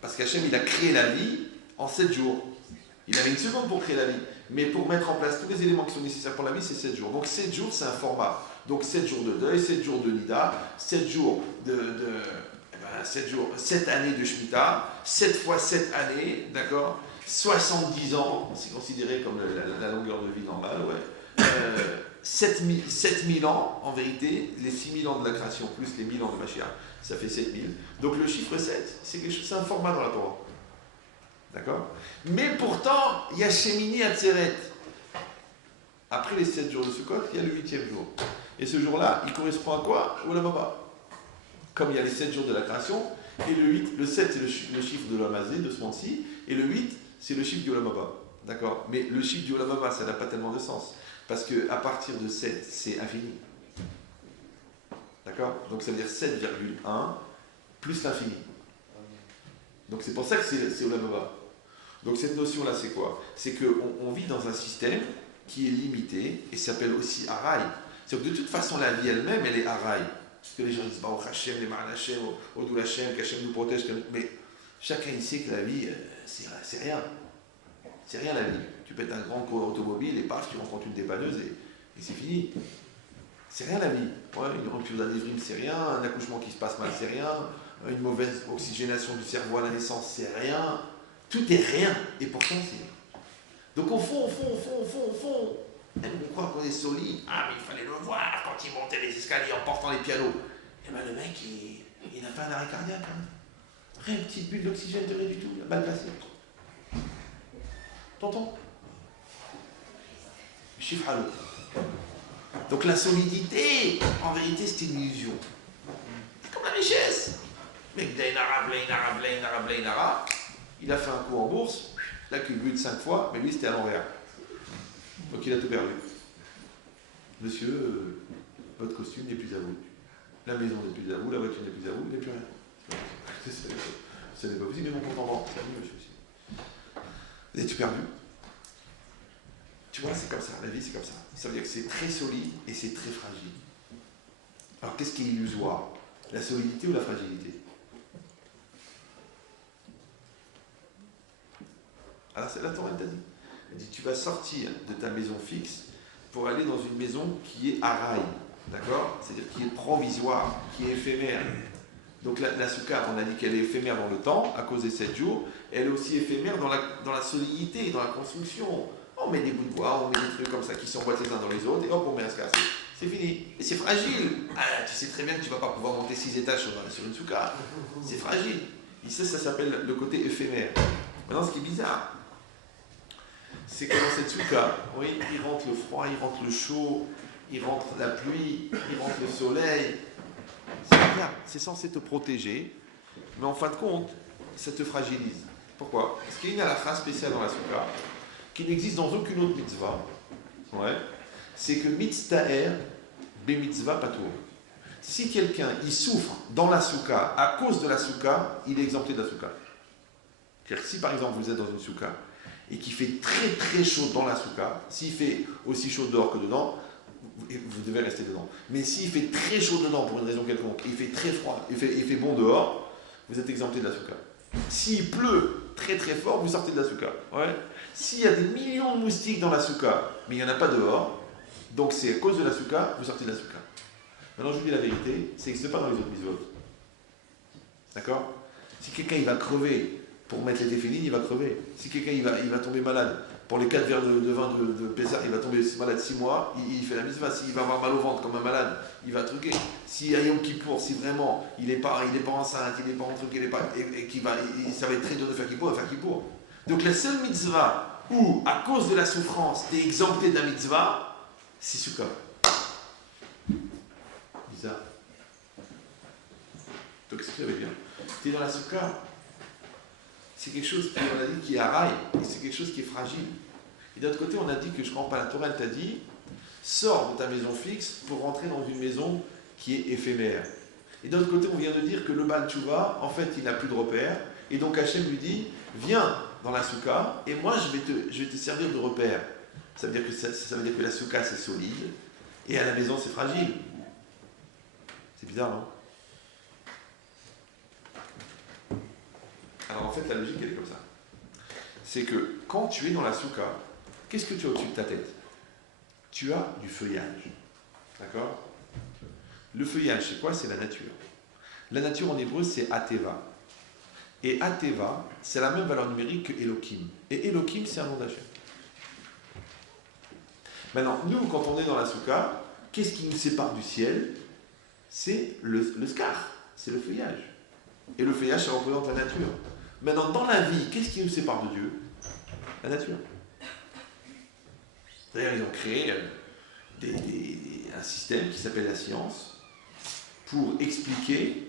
Parce qu'Hachem, il a créé la vie en 7 jours. Il avait une seconde pour créer la vie. Mais pour mettre en place tous les éléments qui sont nécessaires pour la vie, c'est 7 jours. Donc 7 jours, c'est un format. Donc 7 jours de deuil, 7 jours de Nida, 7 jours 7 années de Shemitah, 7 fois 7 années, d'accord, 70 ans, c'est considéré comme la longueur de vie normale, ouais. 7000 ans, en vérité, les 6000 ans de la création, plus les 1000 ans de Mashiach, ça fait 7000. Donc le chiffre 7, c'est un format dans la Torah. D'accord? Mais pourtant, il y a Shemini Atzeret. Après les 7 jours de Sukkot, il y a le 8e jour. Et ce jour-là, il correspond à quoi? Olam Haba. Comme il y a les 7 jours de la création, et le 7, c'est le chiffre de l'Olam Hazé, de ce monde-ci, et le 8, c'est le chiffre du Olam Haba. D'accord? Mais le chiffre du Olam Haba, ça n'a pas tellement de sens. Parce qu'à partir de 7, c'est infini. D'accord? Donc ça veut dire 7,1 plus l'infini. Donc c'est pour ça que c'est Olam Haba. Donc cette notion-là, c'est quoi? C'est qu'on vit dans un système qui est limité et s'appelle aussi Araï. C'est-à-dire que de toute façon, la vie elle-même, elle est Araï. Parce que les gens disent, Baruch Hashem, les Ma'an Hashem, Odul Hashem, qu'Hashem nous protège. Mais chacun il sait que la vie, c'est rien. C'est rien la vie. Tu pètes un grand automobile et paf, tu rencontres une dépanneuse et c'est fini. C'est rien la vie. Ouais, une rupture d'anévrisme, c'est rien. Un accouchement qui se passe mal, c'est rien. Une mauvaise oxygénation du cerveau à la naissance, c'est rien. Tout est rien. Et pourtant, c'est. Donc au fond, on croit qu'on est solide. Ah, mais il fallait le voir quand il montait les escaliers en portant les pianos. Et bien le mec, il a fait un arrêt cardiaque. Hein. Rien, une petite bulle d'oxygène de rien du tout, la balle passée. T'entends? Chiffre à l'eau. Donc la solidité, en vérité, c'est une illusion. C'est comme la richesse. Le mec, il a fait un coup en bourse, il a culbuté 5 fois, mais lui, c'était à l'envers. Donc il a tout perdu. Monsieur, votre costume n'est plus à vous. La maison n'est plus à vous, la voiture n'est plus à vous, il n'est plus rien. Ce n'est pas possible, mais mon compte en banque, c'est à vous, monsieur aussi. Vous êtes perdu. Tu vois, c'est comme ça, la vie c'est comme ça. Ça veut dire que c'est très solide et c'est très fragile. Alors qu'est-ce qui est illusoire? La solidité ou la fragilité? Alors c'est la Torah elle t'a dit. Elle dit tu vas sortir de ta maison fixe pour aller dans une maison qui est araï, d'accord? C'est-à-dire qui est provisoire, qui est éphémère. Donc la soukha, on a dit qu'elle est éphémère dans le temps, à cause des 7 jours, elle est aussi éphémère dans la solidité, dans la construction. On met des bouts de bois, on met des trucs comme ça qui s'emboîtent les uns dans les autres, et hop, on met un se casser. C'est fini. Et c'est fragile. Ah, tu sais très bien que tu ne vas pas pouvoir monter 6 étages sur une soukha. C'est fragile. Ici, ça s'appelle le côté éphémère. Maintenant, ce qui est bizarre, c'est que dans cette soukha, oui, il rentre le froid, il rentre le chaud, il rentre la pluie, il rentre le soleil. C'est bien, c'est censé te protéger, mais en fin de compte, ça te fragilise. Pourquoi? Parce qu'il y a une halakha spéciale dans la soukha, qui n'existe dans aucune autre mitzvah. Ouais. C'est que mitztaher be mitzvah patour. Si quelqu'un il souffre dans la soukha à cause de la soukha, il est exempté de la soukha. C'est-à-dire que si par exemple vous êtes dans une soukha et qu'il fait très très chaud dans la soukha, s'il fait aussi chaud dehors que dedans, vous devez rester dedans. Mais s'il fait très chaud dedans pour une raison quelconque, il fait très froid, il fait bon dehors, vous êtes exempté de la soukha. S'il pleut très très fort, vous sortez de la soukha. Ouais. S'il y a des millions de moustiques dans la soukha, mais il n'y en a pas dehors, donc c'est à cause de la soukha, vous sortez de la soukha. Maintenant je vous dis la vérité, ça n'existe pas dans les autres mitzvot. D'accord? Si quelqu'un il va crever pour mettre les téfilines, il va crever. Si quelqu'un il va tomber malade, pour les 4 verres de vin de Pessah, il va tomber malade 6 mois, il fait la mitzvah. S'il va avoir mal au ventre comme un malade, il va truquer. Si à Yom Kippour, si vraiment il n'est pas enceinte, il n'est pas en truc, ça va être très dur de faire Kippour, il va faire Kippour. Donc la seule mitzvah où, à cause de la souffrance, tu es exempté de la mitzvah, c'est Sukkot. Bizarre. Donc qu'est-ce que ça veut dire? Tu es dans la Sukkah, c'est quelque chose qui, on a dit, qui est araï, et c'est quelque chose qui est fragile. Et d'un autre côté, on a dit que, je crois pas, la Torah, elle t'a dit, sors de ta maison fixe pour rentrer dans une maison qui est éphémère. Et d'un autre côté, on vient de dire que le Baal Tchouva, en fait, il n'a plus de repère, et donc Hachem lui dit, viens dans la soukha, et moi je vais te servir de repère. Ça veut dire que, ça veut dire que la soukha c'est solide, et à la maison c'est fragile. C'est bizarre, non? Alors en fait la logique elle est comme ça. C'est que quand tu es dans la soukha, qu'est-ce que tu as au-dessus de ta tête? Tu as du feuillage. D'accord? Le feuillage c'est quoi? C'est la nature. La nature en hébreu c'est Ateva. Et Ateva, c'est la même valeur numérique que Elohim. Et Elohim, c'est un nom d'Hachem. Maintenant, nous, quand on est dans la soukha, qu'est-ce qui nous sépare du ciel? C'est le scar, c'est le feuillage. Et le feuillage, ça représente la nature. Maintenant, dans la vie, qu'est-ce qui nous sépare de Dieu? La nature. D'ailleurs, ils ont créé un système qui s'appelle la science pour expliquer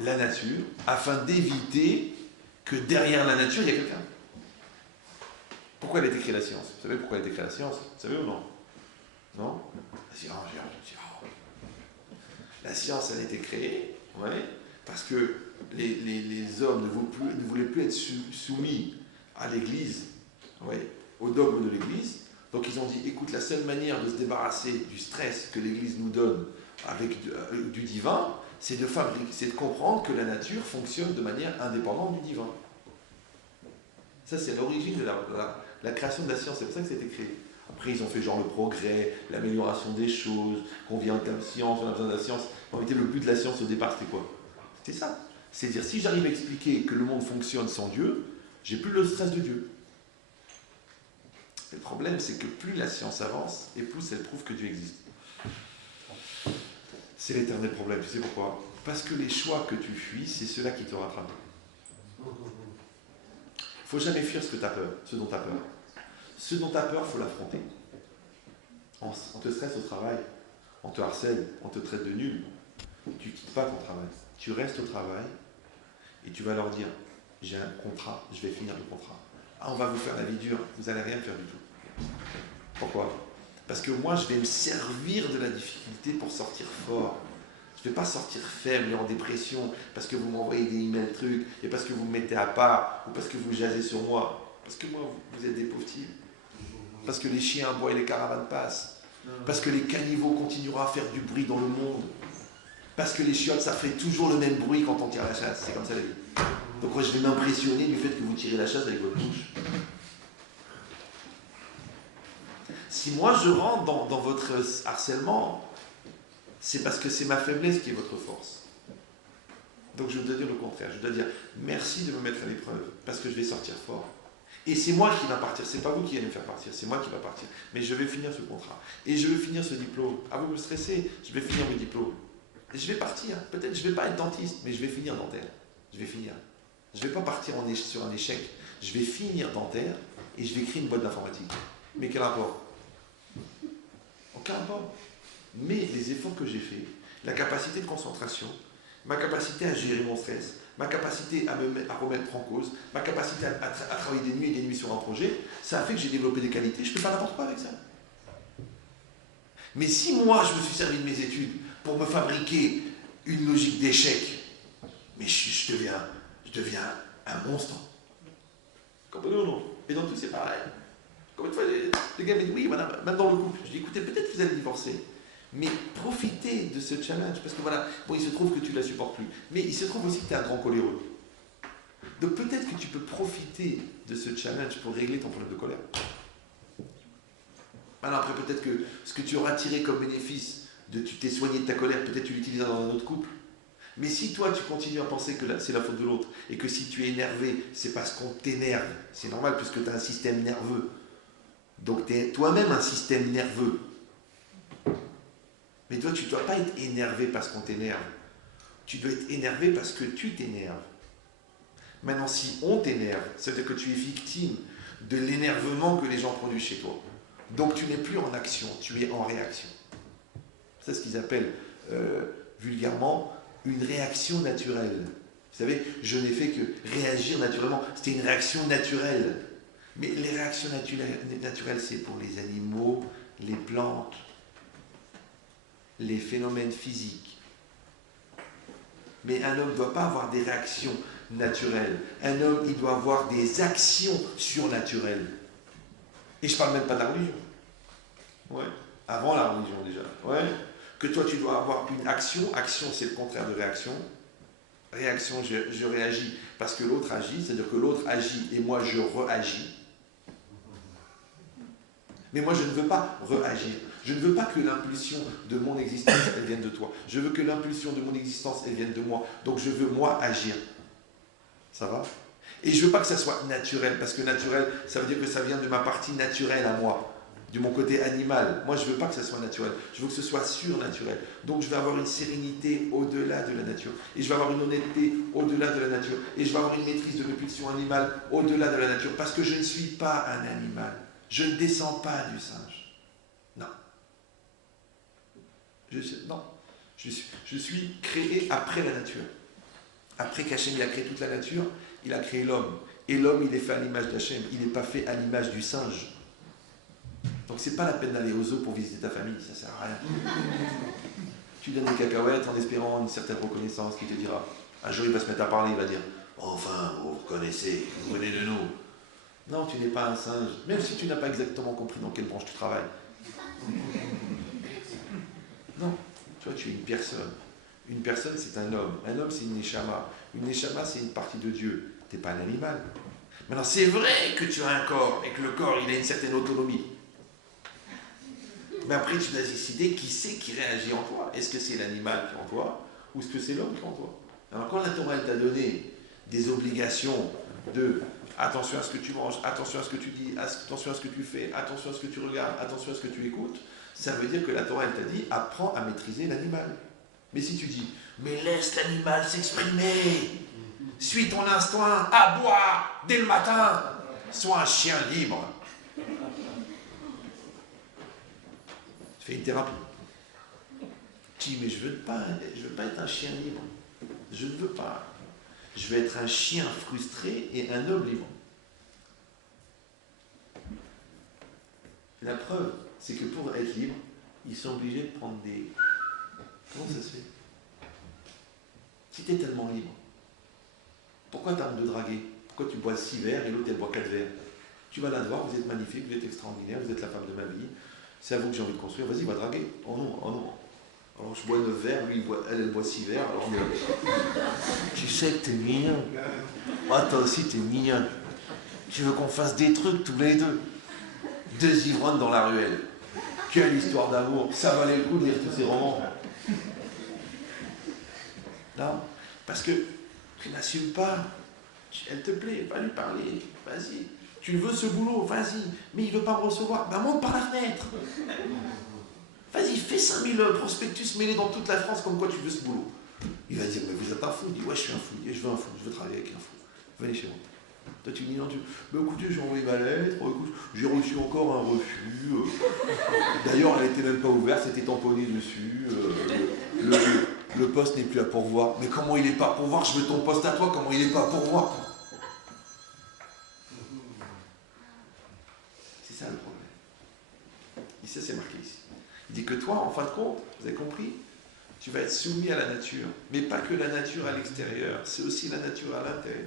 la nature, afin d'éviter que derrière la nature, il y a quelqu'un. Pourquoi elle a été créée la science? Vous savez pourquoi elle a été créée la science? Vous savez ou non? Non? La science, elle a été créée, ouais, parce que les hommes ne voulaient plus être soumis à l'Église, ouais, au dogme de l'Église. Donc ils ont dit, écoute, la seule manière de se débarrasser du stress que l'Église nous donne avec du divin, c'est de comprendre que la nature fonctionne de manière indépendante du divin. Ça, c'est l'origine de la création de la science. C'est pour ça que ça a été créé. Après, ils ont fait genre le progrès, l'amélioration des choses, qu'on vient de la science, on a besoin de la science. En réalité, le but de la science au départ, c'était quoi? C'était ça. C'est-à-dire, si j'arrive à expliquer que le monde fonctionne sans Dieu, j'ai plus le stress de Dieu. Et le problème, c'est que plus la science avance, et plus elle prouve que Dieu existe. C'est l'éternel problème. Tu sais pourquoi? Parce que les choix que tu fuis, c'est ceux-là qui te rattrapent. Il ne faut jamais fuir ce que tu as peur, ce dont tu as peur. Ce dont tu as peur, il faut l'affronter. On te stresse au travail, on te harcèle, on te traite de nul. Tu ne quittes pas ton travail. Tu restes au travail et tu vas leur dire, j'ai un contrat, je vais finir le contrat. Ah, on va vous faire la vie dure, vous n'allez rien faire du tout. Pourquoi? Parce que moi, je vais me servir de la difficulté pour sortir fort. Je ne vais pas sortir faible et en dépression parce que vous m'envoyez des emails trucs et parce que vous me mettez à part ou parce que vous jasez sur moi. Parce que moi, vous êtes des pauvres types. Parce que les chiens aboient et les caravanes passent. Parce que les caniveaux continueront à faire du bruit dans le monde. Parce que les chiottes, ça fait toujours le même bruit quand on tire la chasse. C'est comme ça la vie. Donc moi, je vais m'impressionner du fait que vous tirez la chasse avec votre bouche. Si moi, je rentre dans votre harcèlement, c'est parce que c'est ma faiblesse qui est votre force. Donc je dois dire le contraire. Je dois dire merci de me mettre à l'épreuve parce que je vais sortir fort. Et c'est moi qui va partir, c'est pas vous qui allez me faire partir, c'est moi qui va partir. Mais je vais finir ce contrat. Et je vais finir ce diplôme. Ah, vous me stressez, je vais finir le diplôme. Et je vais partir. Peut-être je ne vais pas être dentiste, mais je vais finir dentaire. Je vais finir. Je ne vais pas partir sur un échec. Je vais finir dentaire et je vais créer une boîte d'informatique. Mais quel rapport? Aucun rapport. Mais les efforts que j'ai faits, la capacité de concentration, ma capacité à gérer mon stress, ma capacité à remettre en cause, ma capacité à travailler des nuits et des nuits sur un projet, ça a fait que j'ai développé des qualités. Je ne peux pas n'importe quoi avec ça. Mais si moi, je me suis servi de mes études pour me fabriquer une logique d'échec, mais je deviens un monstre. Comprenez ou non? Et dans tout, c'est pareil. Combien de fois, les gars me disent, oui, voilà, même dans le couple. Je dis, écoutez, peut-être que vous allez divorcer. Mais profitez de ce challenge, parce que voilà, bon, il se trouve que tu ne la supportes plus, mais il se trouve aussi que tu es un grand coléreux. Donc peut-être que tu peux profiter de ce challenge pour régler ton problème de colère. Alors après, peut-être que ce que tu auras tiré comme bénéfice de tu t'es soigné de ta colère, peut-être tu l'utiliseras dans un autre couple. Mais si toi, tu continues à penser que c'est la faute de l'autre, et que si tu es énervé, c'est parce qu'on t'énerve, c'est normal, puisque tu as un système nerveux. Donc tu es toi-même un système nerveux. Mais toi, tu ne dois pas être énervé parce qu'on t'énerve. Tu dois être énervé parce que tu t'énerves. Maintenant, si on t'énerve, ça veut dire que tu es victime de l'énervement que les gens produisent chez toi. Donc tu n'es plus en action, tu es en réaction. C'est ce qu'ils appellent vulgairement une réaction naturelle. Vous savez, je n'ai fait que réagir naturellement. C'était une réaction naturelle. Mais les réactions naturelles, c'est pour les animaux, les plantes, les phénomènes physiques. Mais un homme ne doit pas avoir des réactions naturelles. Un homme, il doit avoir des actions surnaturelles. Et je ne parle même pas de la religion. Ouais. Avant la religion déjà. Ouais. Que toi, tu dois avoir une action. Action, c'est le contraire de réaction. Réaction, je réagis parce que l'autre agit. C'est-à-dire que l'autre agit et moi, je réagis. Mais moi, je ne veux pas réagir. Je ne veux pas que l'impulsion de mon existence, elle vienne de toi. Je veux que l'impulsion de mon existence, elle vienne de moi. Donc, je veux, moi, agir. Ça va? Et je ne veux pas que ça soit naturel, parce que naturel, ça veut dire que ça vient de ma partie naturelle à moi, de mon côté animal. Moi, je ne veux pas que ça soit naturel. Je veux que ce soit surnaturel. Donc, je vais avoir une sérénité au-delà de la nature. Et je vais avoir une honnêteté au-delà de la nature. Et je vais avoir une maîtrise de mes pulsions animales au-delà de la nature. Parce que je ne suis pas un animal. Je ne descends pas du singe. Non. Je suis créé après la nature. Après qu'Hachem a créé toute la nature, il a créé l'homme. Et l'homme, il est fait à l'image d'Hachem. Il n'est pas fait à l'image du singe. Donc c'est pas la peine d'aller aux zoo pour visiter ta famille, ça sert à rien. Tu donnes des cacahuètes en espérant une certaine reconnaissance qui te dira, un jour il va se mettre à parler, il va dire, enfin, vous reconnaissez, vous venez de nous. Non, tu n'es pas un singe, même si tu n'as pas exactement compris dans quelle branche tu travailles. Non, tu vois, tu es une personne. Une personne, c'est un homme. Un homme, c'est une neshama. Une neshama, c'est une partie de Dieu. Tu n'es pas un animal. Maintenant, c'est vrai que tu as un corps et que le corps, il a une certaine autonomie. Mais après, tu dois décider qui c'est qui réagit en toi. Est-ce que c'est l'animal qui est en toi ou est-ce que c'est l'homme qui est en toi? Alors, quand la Torah t'a donné des obligations de attention à ce que tu manges, attention à ce que tu dis, attention à ce que tu fais, attention à ce que tu regardes, attention à ce que tu écoutes, ça veut dire que la Torah, elle t'a dit apprends à maîtriser l'animal. Mais si tu dis mais laisse l'animal s'exprimer, Suis ton instinct, aboie dès le matin. Sois un chien libre. Fais une thérapie. Tu dis, mais je veux pas être un chien libre. Je ne veux pas. Je veux être un chien frustré et un homme libre. La preuve, c'est que pour être libre, ils sont obligés de prendre des... Comment ça se fait? Si tu es tellement libre, pourquoi tu as envie de draguer? Pourquoi tu bois 6 verres et l'autre elle boit 4 verres? Tu vas la voir, vous êtes magnifique, vous êtes extraordinaire, vous êtes la femme de ma vie, c'est à vous que j'ai envie de construire, vas-y, va draguer. Oh non, oh non. Alors je bois 9 verres, lui elle boit 6 verres, alors tu sais que t'es mignon. Ah, toi aussi t'es mignon. Tu veux qu'on fasse des trucs tous les deux. 2 ivrognes dans la ruelle. Quelle histoire d'amour. Ça valait le coup de lire tous ces romans. Non, parce que tu n'assumes pas. Elle te plaît, va lui parler. Vas-y. Tu veux ce boulot, vas-y. Mais il ne veut pas me recevoir. Ben monte par la fenêtre. Vas-y, fais 5000 prospectus mêlés dans toute la France comme quoi tu veux ce boulot. Il va dire, mais vous êtes un fou. Il dit, ouais, je suis un fou. Je veux un fou. Je veux travailler avec un fou. Venez chez moi. Toi, tu dis non, mais écoutez, j'ai envoyé ma lettre, écoute, j'ai reçu encore un refus. D'ailleurs, elle n'était même pas ouverte, c'était tamponné dessus. Le poste n'est plus à pourvoir. Mais comment il n'est pas à pourvoir? Je veux ton poste à toi, comment il n'est pas à pourvoir? C'est ça le problème. Et ça, c'est marqué ici. Il dit que toi, en fin de compte, vous avez compris, tu vas être soumis à la nature. Mais pas que la nature à l'extérieur, c'est aussi la nature à l'intérieur.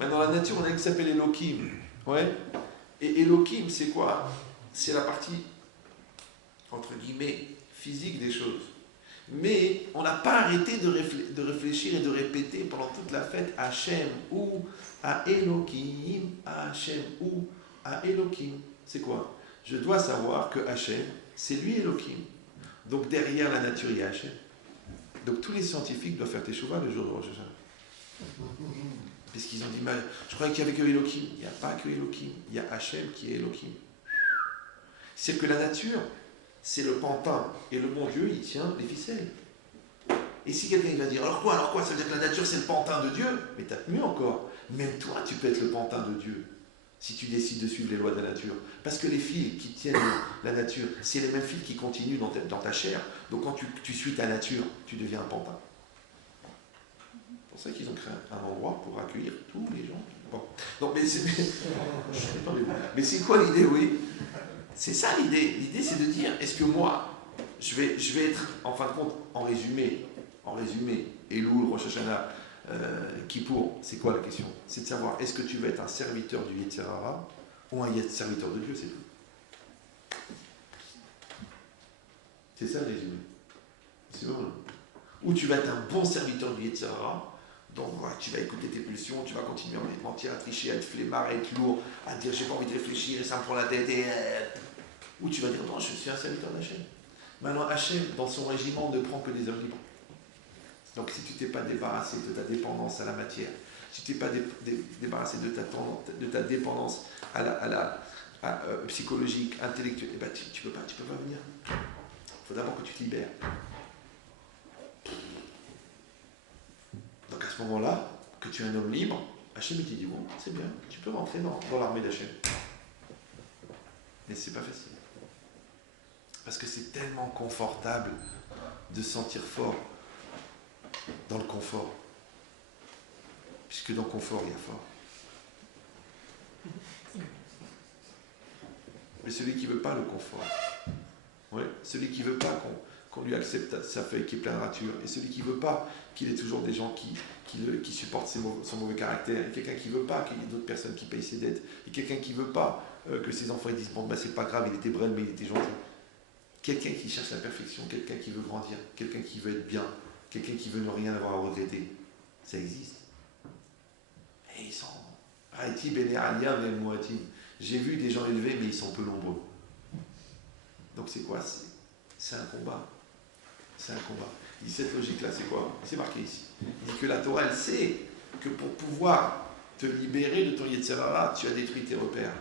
Dans la nature, on a une qui s'appelle Elohim. Ouais. Et Elohim, c'est quoi? C'est la partie, entre guillemets, physique des choses. Mais on n'a pas arrêté de réfléchir et de répéter pendant toute la fête Hachem ou à Elohim, à Hachem ou à Elohim. C'est quoi? Je dois savoir que Hachem, c'est lui Elohim. Donc derrière la nature, il y a Hachem. Donc tous les scientifiques doivent faire Teshuvah le jour de Rosh Hashanah. Parce qu'ils ont dit, je croyais qu'il n'y avait que Elohim. Il n'y a pas que Elohim, il y a Hachem qui est Elohim. C'est que la nature, c'est le pantin. Et le bon Dieu, il tient les ficelles. Et si quelqu'un va dire, alors quoi, ça veut dire que la nature, c'est le pantin de Dieu? Mais t'as mieux encore. Même toi, tu peux être le pantin de Dieu. Si tu décides de suivre les lois de la nature. Parce que les fils qui tiennent la nature, c'est les mêmes fils qui continuent dans ta chair. Donc quand tu suis ta nature, tu deviens un pantin. C'est pour ça qu'ils ont créé un endroit pour accueillir tous les gens. Bon. Donc, mais c'est quoi l'idée, oui? C'est ça l'idée. L'idée, c'est de dire, est-ce que moi, je vais être, en fin de compte, en résumé, Elul, Rosh Hashanah, Kippour, c'est quoi la question? C'est de savoir, est-ce que tu vas être un serviteur du Yetzer Hara ou un serviteur de Dieu, c'est tout. C'est ça le résumé. C'est bon. Ou tu vas être un bon serviteur du Yetzer Hara. Donc ouais, tu vas écouter tes pulsions, tu vas continuer à mentir, à tricher, à être flemmard, à être lourd, à te dire j'ai pas envie de réfléchir et ça me prend la tête et... Ou tu vas dire non, je suis un serviteur d'Hachem. Maintenant Hachem, dans son régiment, ne prend que des hommes libres. Donc si tu t'es pas débarrassé de ta dépendance à la matière, si tu t'es pas débarrassé de ta dépendance psychologique, intellectuelle, eh ben, tu peux pas venir. Il faut d'abord que tu te libères. Donc à ce moment-là, que tu es un homme libre, Hachem il te dit, bon, c'est bien, tu peux rentrer dans l'armée d'Hachem. Mais c'est pas facile. Parce que c'est tellement confortable de se sentir fort dans le confort. Puisque dans le confort, il y a fort. Mais celui qui ne veut pas le confort, ouais, celui qui ne veut pas qu'on lui accepte sa feuille qui est pleine de ratures, et celui qui ne veut pas qu'il ait toujours des gens qui supportent son mauvais caractère, et quelqu'un qui ne veut pas qu'il y ait d'autres personnes qui payent ses dettes, et quelqu'un qui ne veut pas que ses enfants ils disent bon ben c'est pas grave, il était brel mais il était gentil. Quelqu'un qui cherche la perfection, quelqu'un qui veut grandir, quelqu'un qui veut être bien, quelqu'un qui veut ne rien avoir à regretter, ça existe. Et ils sont Haïti, Bénéalia, même Moatim. J'ai vu des gens élevés mais ils sont peu nombreux. Donc c'est quoi? C'est un combat. C'est un combat. Il dit cette logique-là, c'est quoi? C'est marqué ici. Il dit que la Torah, elle sait que pour pouvoir te libérer de ton Yetzer Hara, tu as détruit tes repères.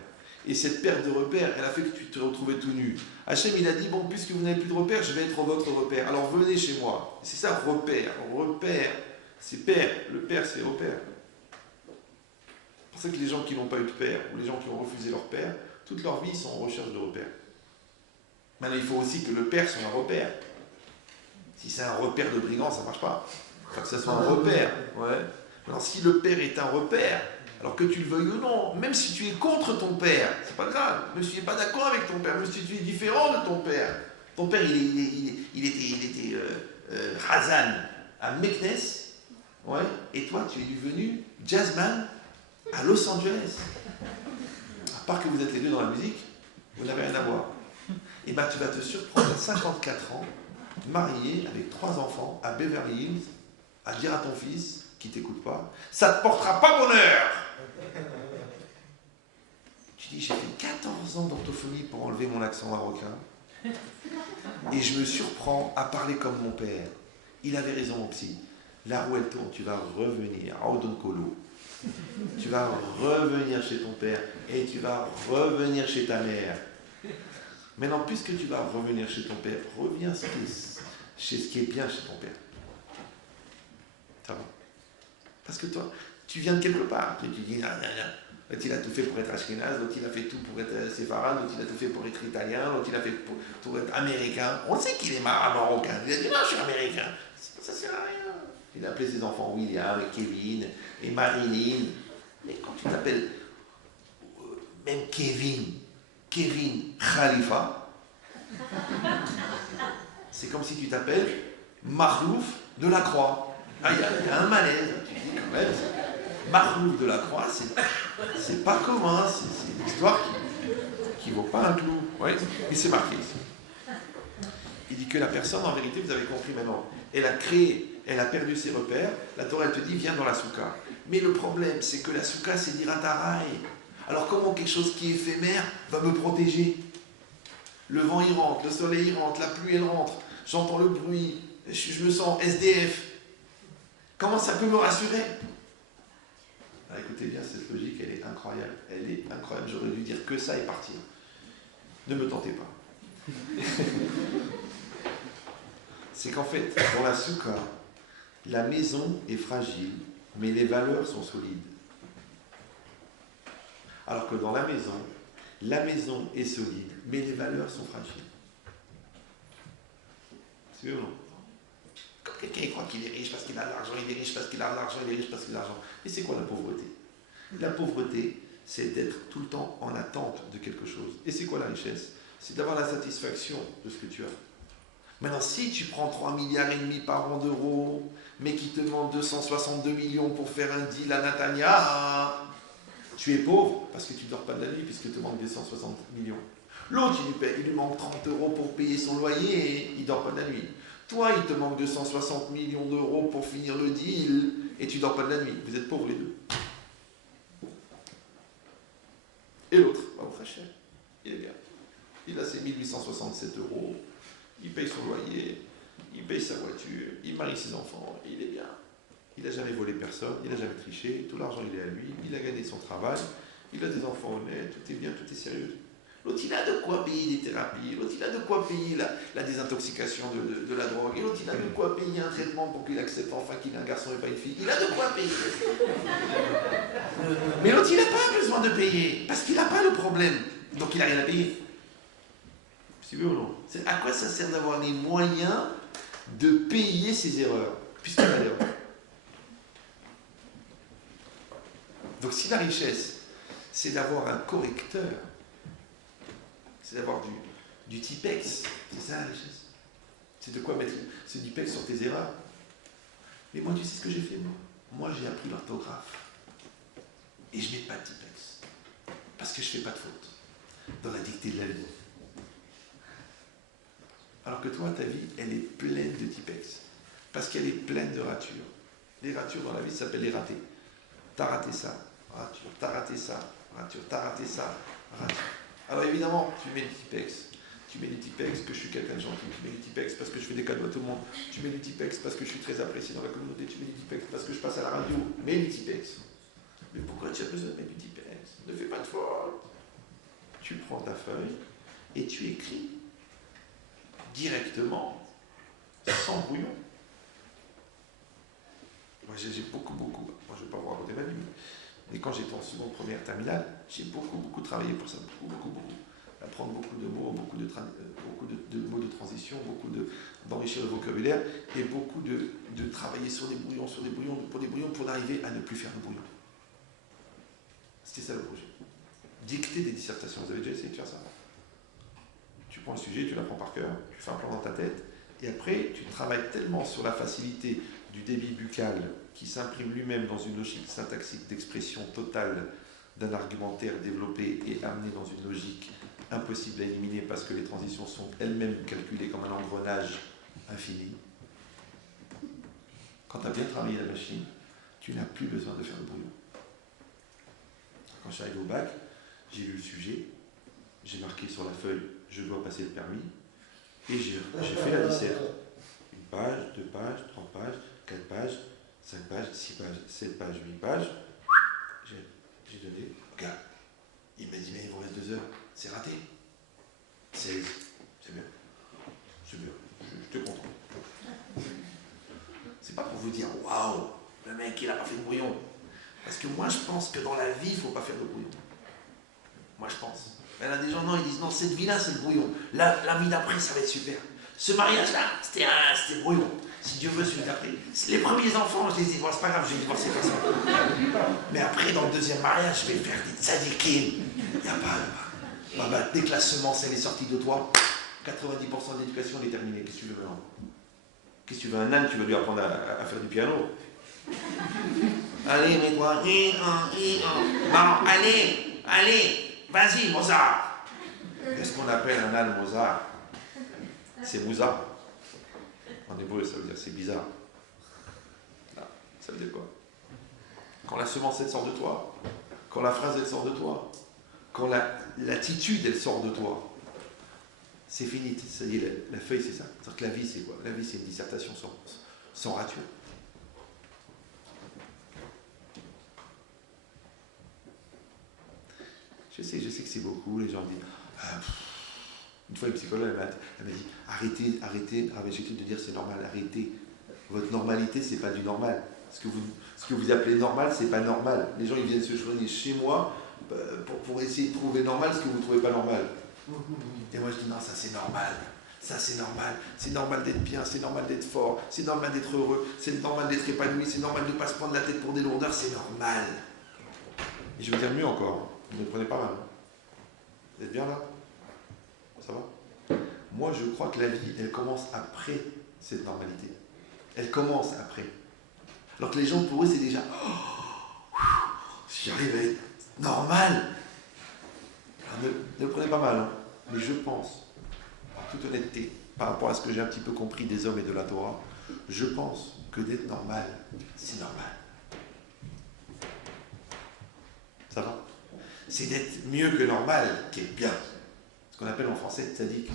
Et cette perte de repères, elle a fait que tu te retrouvais tout nu. Hachem, il a dit, bon, puisque vous n'avez plus de repères, je vais être votre repère. Alors venez chez moi. C'est ça, repère. Repère, c'est père. Le père, c'est repère. pour ça que les gens qui n'ont pas eu de père, ou les gens qui ont refusé leur père, toute leur vie, ils sont en recherche de repères. Maintenant, il faut aussi que le père soit un repère. Si c'est un repère de brigand, ça ne marche pas. Il faut que ça soit un repère. Ouais. Alors, si le père est un repère, alors que tu le veuilles ou non, même si tu es contre ton père, c'est pas grave. Même si tu n'es pas d'accord avec ton père, même si tu es différent de ton père, il était Hazan à Meknes, ouais, et toi, tu es devenu jazzman à Los Angeles. À part que vous êtes les deux dans la musique, vous n'avez rien à voir. Et bien, tu vas te surprendre à 54 ans, marié avec 3 enfants à Beverly Hills, à dire à ton fils, qui ne t'écoute pas, ça ne te portera pas bonheur. Tu dis, j'ai fait 14 ans d'orthophonie pour enlever mon accent marocain, et je me surprends à parler comme mon père. Il avait raison, mon psy. La roue elle tourne, tu vas revenir, Audon Kolo. Tu vas revenir chez ton père, et tu vas revenir chez ta mère. Maintenant, puisque tu vas revenir chez ton père, reviens chez ce qui est bien chez ton père. Ça va? Parce que toi, tu viens de quelque part. Tu dis, l'autre il a tout fait pour être ashkénaze, l'autre il a fait tout pour être séfarade, l'autre il a tout fait pour être italien, l'autre il a fait pour être américain. On sait qu'il est marocain. Il a dit, non, je suis américain. Ça sert à rien. Il a appelé ses enfants William et Kevin et Marilyn. Mais quand tu t'appelles même Kevin Khalifa, c'est comme si tu t'appelles Mahlouf de la Croix. Ah, il y a un malaise. Tu dis quand même, Mahlouf de la Croix, c'est pas commun, c'est une histoire qui vaut pas un clou. Oui, mais c'est marqué ici. Il dit que la personne, en vérité, vous avez compris maintenant, elle a créé, elle a perdu ses repères, la Torah elle te dit viens dans la soukha. Mais le problème, c'est que la soukha, c'est d'Iratarai. Alors comment quelque chose qui est éphémère va me protéger? Le vent il rentre, le soleil il rentre, la pluie elle rentre, j'entends le bruit, je me sens SDF. Comment ça peut me rassurer? Ah, écoutez bien, cette logique, elle est incroyable. Elle est incroyable, j'aurais dû dire que ça et partir. Ne me tentez pas. C'est qu'en fait, dans la soukha, la maison est fragile, mais les valeurs sont solides. Alors que dans la maison est solide, mais les valeurs sont fragiles. C'est vrai ou non? Quand quelqu'un croit qu'il est riche parce qu'il a de l'argent, il est riche parce qu'il a de l'argent, il est riche parce qu'il a de l'argent. Et c'est quoi la pauvreté? La pauvreté, c'est d'être tout le temps en attente de quelque chose. Et c'est quoi la richesse? C'est d'avoir la satisfaction de ce que tu as. Maintenant, si tu prends 3,5 milliards par an d'euros, mais qui te demande 262 millions pour faire un deal à Natania, tu es pauvre parce que tu ne dors pas de la nuit puisque tu te manques des 160 millions. L'autre, il lui manque 30 euros pour payer son loyer et il ne dort pas de la nuit. Toi, il te manque 260 millions d'euros pour finir le deal et tu ne dors pas de la nuit. Vous êtes pauvres les deux. Et l'autre, très cher. Il est bien. Il a ses 1867 euros, il paye son loyer, il paye sa voiture, il marie ses enfants, il est bien. Il n'a jamais volé personne, il n'a jamais triché, tout l'argent il est à lui, il a gagné son travail, il a des enfants honnêtes, tout est bien, tout est sérieux. L'autre il a de quoi payer des thérapies, l'autre il a de quoi payer la désintoxication de la drogue, et l'autre il a de quoi payer un traitement pour qu'il accepte enfin qu'il est un garçon et pas une fille. Il a de quoi payer. Mais l'autre il n'a pas besoin de payer, parce qu'il n'a pas le problème, donc il n'a rien à payer. C'est vrai ou non? À quoi ça sert d'avoir les moyens de payer ses erreurs, puisqu'il a l'erreur? Donc si la richesse, c'est d'avoir un correcteur, c'est d'avoir du Tipex, c'est ça la richesse. C'est de quoi mettre, c'est du Tipex sur tes erreurs. Mais moi, tu sais ce que j'ai fait, moi? Moi, j'ai appris l'orthographe. Et je ne mets pas de Tipex. Parce que je ne fais pas de faute dans la dictée de la vie. Alors que toi, ta vie, elle est pleine de Tipex. Parce qu'elle est pleine de ratures. Les ratures dans la vie, ça s'appelle les ratés. T'as raté ça, rature, t'as raté ça, rature, t'as raté ça, rature. Alors évidemment, tu mets du Tipex. Tu mets du Tipex que je suis quelqu'un de gentil. Tu mets du Tipex parce que je fais des cadeaux à tout le monde. Tu mets du Tipex parce que je suis très apprécié dans la communauté. Tu mets du Tipex parce que je passe à la radio. Mets du Tipex. Mais pourquoi tu as besoin de mettre du Tipex? Ne fais pas de faute. Tu prends ta feuille et tu écris directement, sans brouillon. Moi j'ai beaucoup. Moi je ne vais pas vous raconter ma vie. Et quand j'étais en seconde, première, terminale, j'ai beaucoup travaillé pour ça, beaucoup. Apprendre beaucoup de mots, beaucoup de mots de transition, d'enrichir le vocabulaire, et beaucoup de travailler sur des brouillons, pour arriver à ne plus faire de brouillons. C'était ça le projet. Dicter des dissertations. Vous avez déjà essayé de faire ça? Tu prends le sujet, tu l'apprends par cœur, tu fais un plan dans ta tête, et après, tu travailles tellement sur la facilité du débit buccal qui s'imprime lui-même dans une logique syntaxique d'expression totale d'un argumentaire développé et amené dans une logique impossible à éliminer parce que les transitions sont elles-mêmes calculées comme un engrenage infini. Quand tu as bien travaillé la machine, tu n'as plus besoin de faire le brouillon. Quand je suis arrivé au bac, j'ai lu le sujet, j'ai marqué sur la feuille « je dois passer le permis » et j'ai fait la disserte. 1 page, 2 pages, 3 pages, 4 pages, 5 pages, 6 pages, 7 pages, 8 pages. J'ai donné, regarde, il m'a dit, mais il vous reste 2 heures, c'est raté. 16, c'est bien. C'est bien, je te content. C'est pas pour vous dire, waouh, le mec il a pas fait de brouillon. Parce que moi je pense que dans la vie, il ne faut pas faire de brouillon. Moi je pense. Il y en a des gens, non, ils disent, non, cette vie-là, c'est le brouillon. La vie d'après, ça va être super. Ce mariage-là, c'était brouillon. Si Dieu veut, celui d'après. Les premiers enfants, je les ai dit, bon, c'est pas grave, je vais divorcer personne. Mais après, dans le deuxième mariage, je vais faire des tzadikim. Il n'y a pas. Bah, dès que la semence, elle est sortie de toi, 90% de l'éducation, elle est terminée. Qu'est-ce que tu veux maintenant? Qu'est-ce que tu veux? Un âne, tu veux lui apprendre à faire du piano? Allez, mets-toi. Non, allez, vas-y, Mozart. Qu'est-ce qu'on appelle un âne Mozart? C'est Mouza. En hébreu, ça veut dire c'est bizarre. Ah, ça veut dire quoi? Quand la semence, elle sort de toi, quand la phrase, elle sort de toi, quand l'attitude, elle sort de toi, c'est fini. Ça y est, la feuille, c'est ça. C'est-à-dire que la vie, c'est quoi? La vie, c'est une dissertation sans rature. Je sais que c'est beaucoup, les gens disent... une fois, une psychologue, elle m'a dit, arrêtez, j'ai essayé de dire c'est normal, arrêtez. Votre normalité, c'est pas du normal. Ce que vous appelez normal, c'est pas normal. Les gens, ils viennent se choisir chez moi pour essayer de trouver normal ce que vous ne trouvez pas normal. Et moi, je dis, non, ça c'est normal. Ça c'est normal. C'est normal d'être bien, c'est normal d'être fort, c'est normal d'être heureux, c'est normal d'être épanoui, c'est normal de ne pas se prendre la tête pour des lourdeurs, c'est normal. Et je veux dire mieux encore, vous me prenez pas mal. Vous êtes bien là? Ça va? Moi, je crois que la vie, elle commence après cette normalité. Elle commence après. Alors que les gens, pour eux, c'est déjà si j'arrive à être normal. Alors, ne le prenez pas mal, hein. Mais je pense, en toute honnêteté, par rapport à ce que j'ai un petit peu compris des hommes et de la Torah, je pense que d'être normal, c'est normal. Ça va? C'est d'être mieux que normal qui est bien. Ce qu'on appelle en français tzaddik.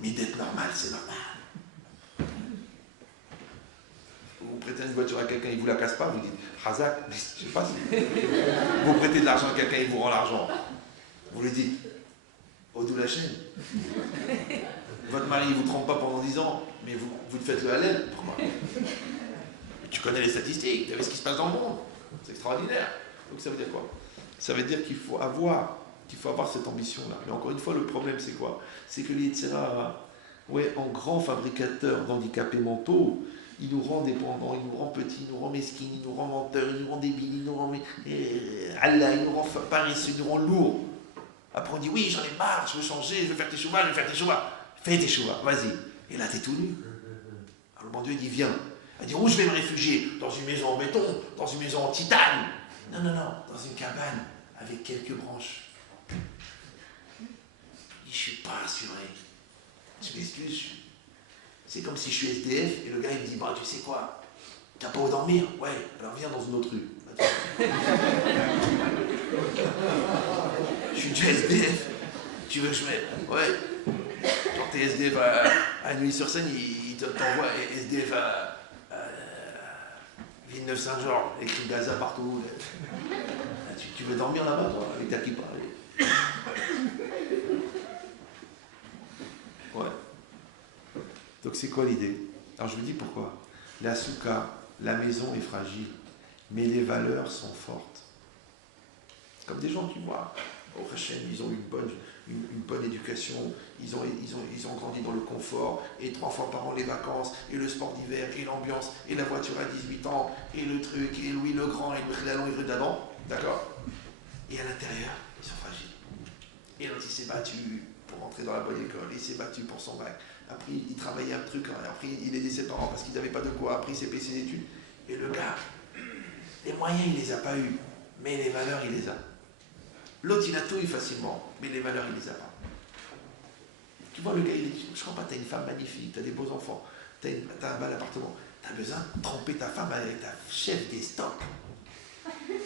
Mais d'être normal, c'est normal. Vous prêtez une voiture à quelqu'un, il ne vous la casse pas, vous dites Hazak, je ne sais pas si. Vous prêtez de l'argent à quelqu'un, il vous rend l'argent. Vous lui dites Odou la chaîne. Votre mari ne vous trompe pas pendant 10 ans, mais vous faites le halal pour moi. Tu connais les statistiques, tu sais ce qui se passe dans le monde. C'est extraordinaire. Donc ça veut dire quoi? Ça veut dire qu'il faut avoir cette ambition-là. Mais encore une fois, le problème, c'est quoi? C'est que les Yetzirah, en grand fabricateur d'handicapés mentaux, il nous rend dépendants, il nous rend petits, il nous rend mesquines, il nous rend menteurs, il nous rend débiles, il nous rend Allah, il nous rend paresseux, il nous rend lourds. Après on dit oui, j'en ai marre, je veux changer, je veux faire tes chouvas, Fais tes chouvas, vas-y. Et là, t'es tout nu. Alors le bon Dieu, il dit viens. Il dit où je vais me réfugier? Dans une maison en béton, dans une maison en titane. Non, dans une cabane avec quelques branches. Je suis pas assuré. Je m'excuse. C'est comme si je suis SDF et le gars il me dit bah tu sais quoi, t'as pas où dormir? Ouais, alors viens dans une autre rue. Je suis du SDF. Tu veux que je mette? Ouais. Quand t'es SDF à Neuilly-sur-Seine, il t'envoie SDF à Villeneuve-Saint-Georges, écrit Gaza partout. Tu veux dormir là-bas, toi, avec ta kippa? Ouais. Donc c'est quoi l'idée? Alors je vous dis pourquoi. La soukha, la maison est fragile. Mais les valeurs sont fortes. Comme des gens qui voient, au Hachem, ils ont une bonne éducation, ils ont grandi dans le confort, et 3 fois par an les vacances, et le sport d'hiver, et l'ambiance, et la voiture à 18 ans, et le truc, et Louis le Grand, et le Khlalon, et le Dadan, d'accord? Et à l'intérieur, ils sont fragiles. Et l'autre, il s'est battu pour rentrer dans la bonne école, il s'est battu pour son bac. Après, il travaillait un truc, après, il aidait ses parents parce qu'ils n'avaient pas de quoi, après, il s'est payé ses études. Et le gars, les moyens, il ne les a pas eus, mais les valeurs, il les a. L'autre, il a tout eu facilement, mais les valeurs, il ne les a pas. Tu vois, le gars, il dit, je comprends pas, tu as une femme magnifique, tu as des beaux enfants, tu as un bel appartement, tu as besoin de tromper ta femme avec ta chef des stocks. Tu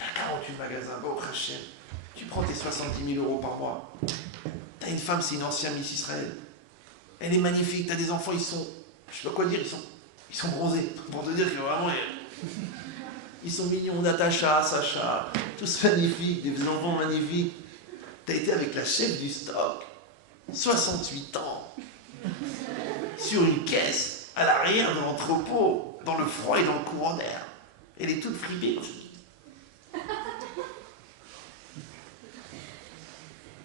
as 48 magasins, bon, Hachem, tu prends tes 70 000 € par mois. Tu as une femme, c'est une ancienne Miss Israël. Elle est magnifique, tu as des enfants, ils sont, je sais pas quoi dire, ils sont bronzés. Pour te dire que vraiment, ils sont mignons, Natacha, Sacha, tous magnifiques, des enfants magnifiques. Tu as été avec la chef du stock, 68 ans, sur une caisse, à l'arrière de l'entrepôt, dans le froid et dans le courant d'air. Elle est toute fripée.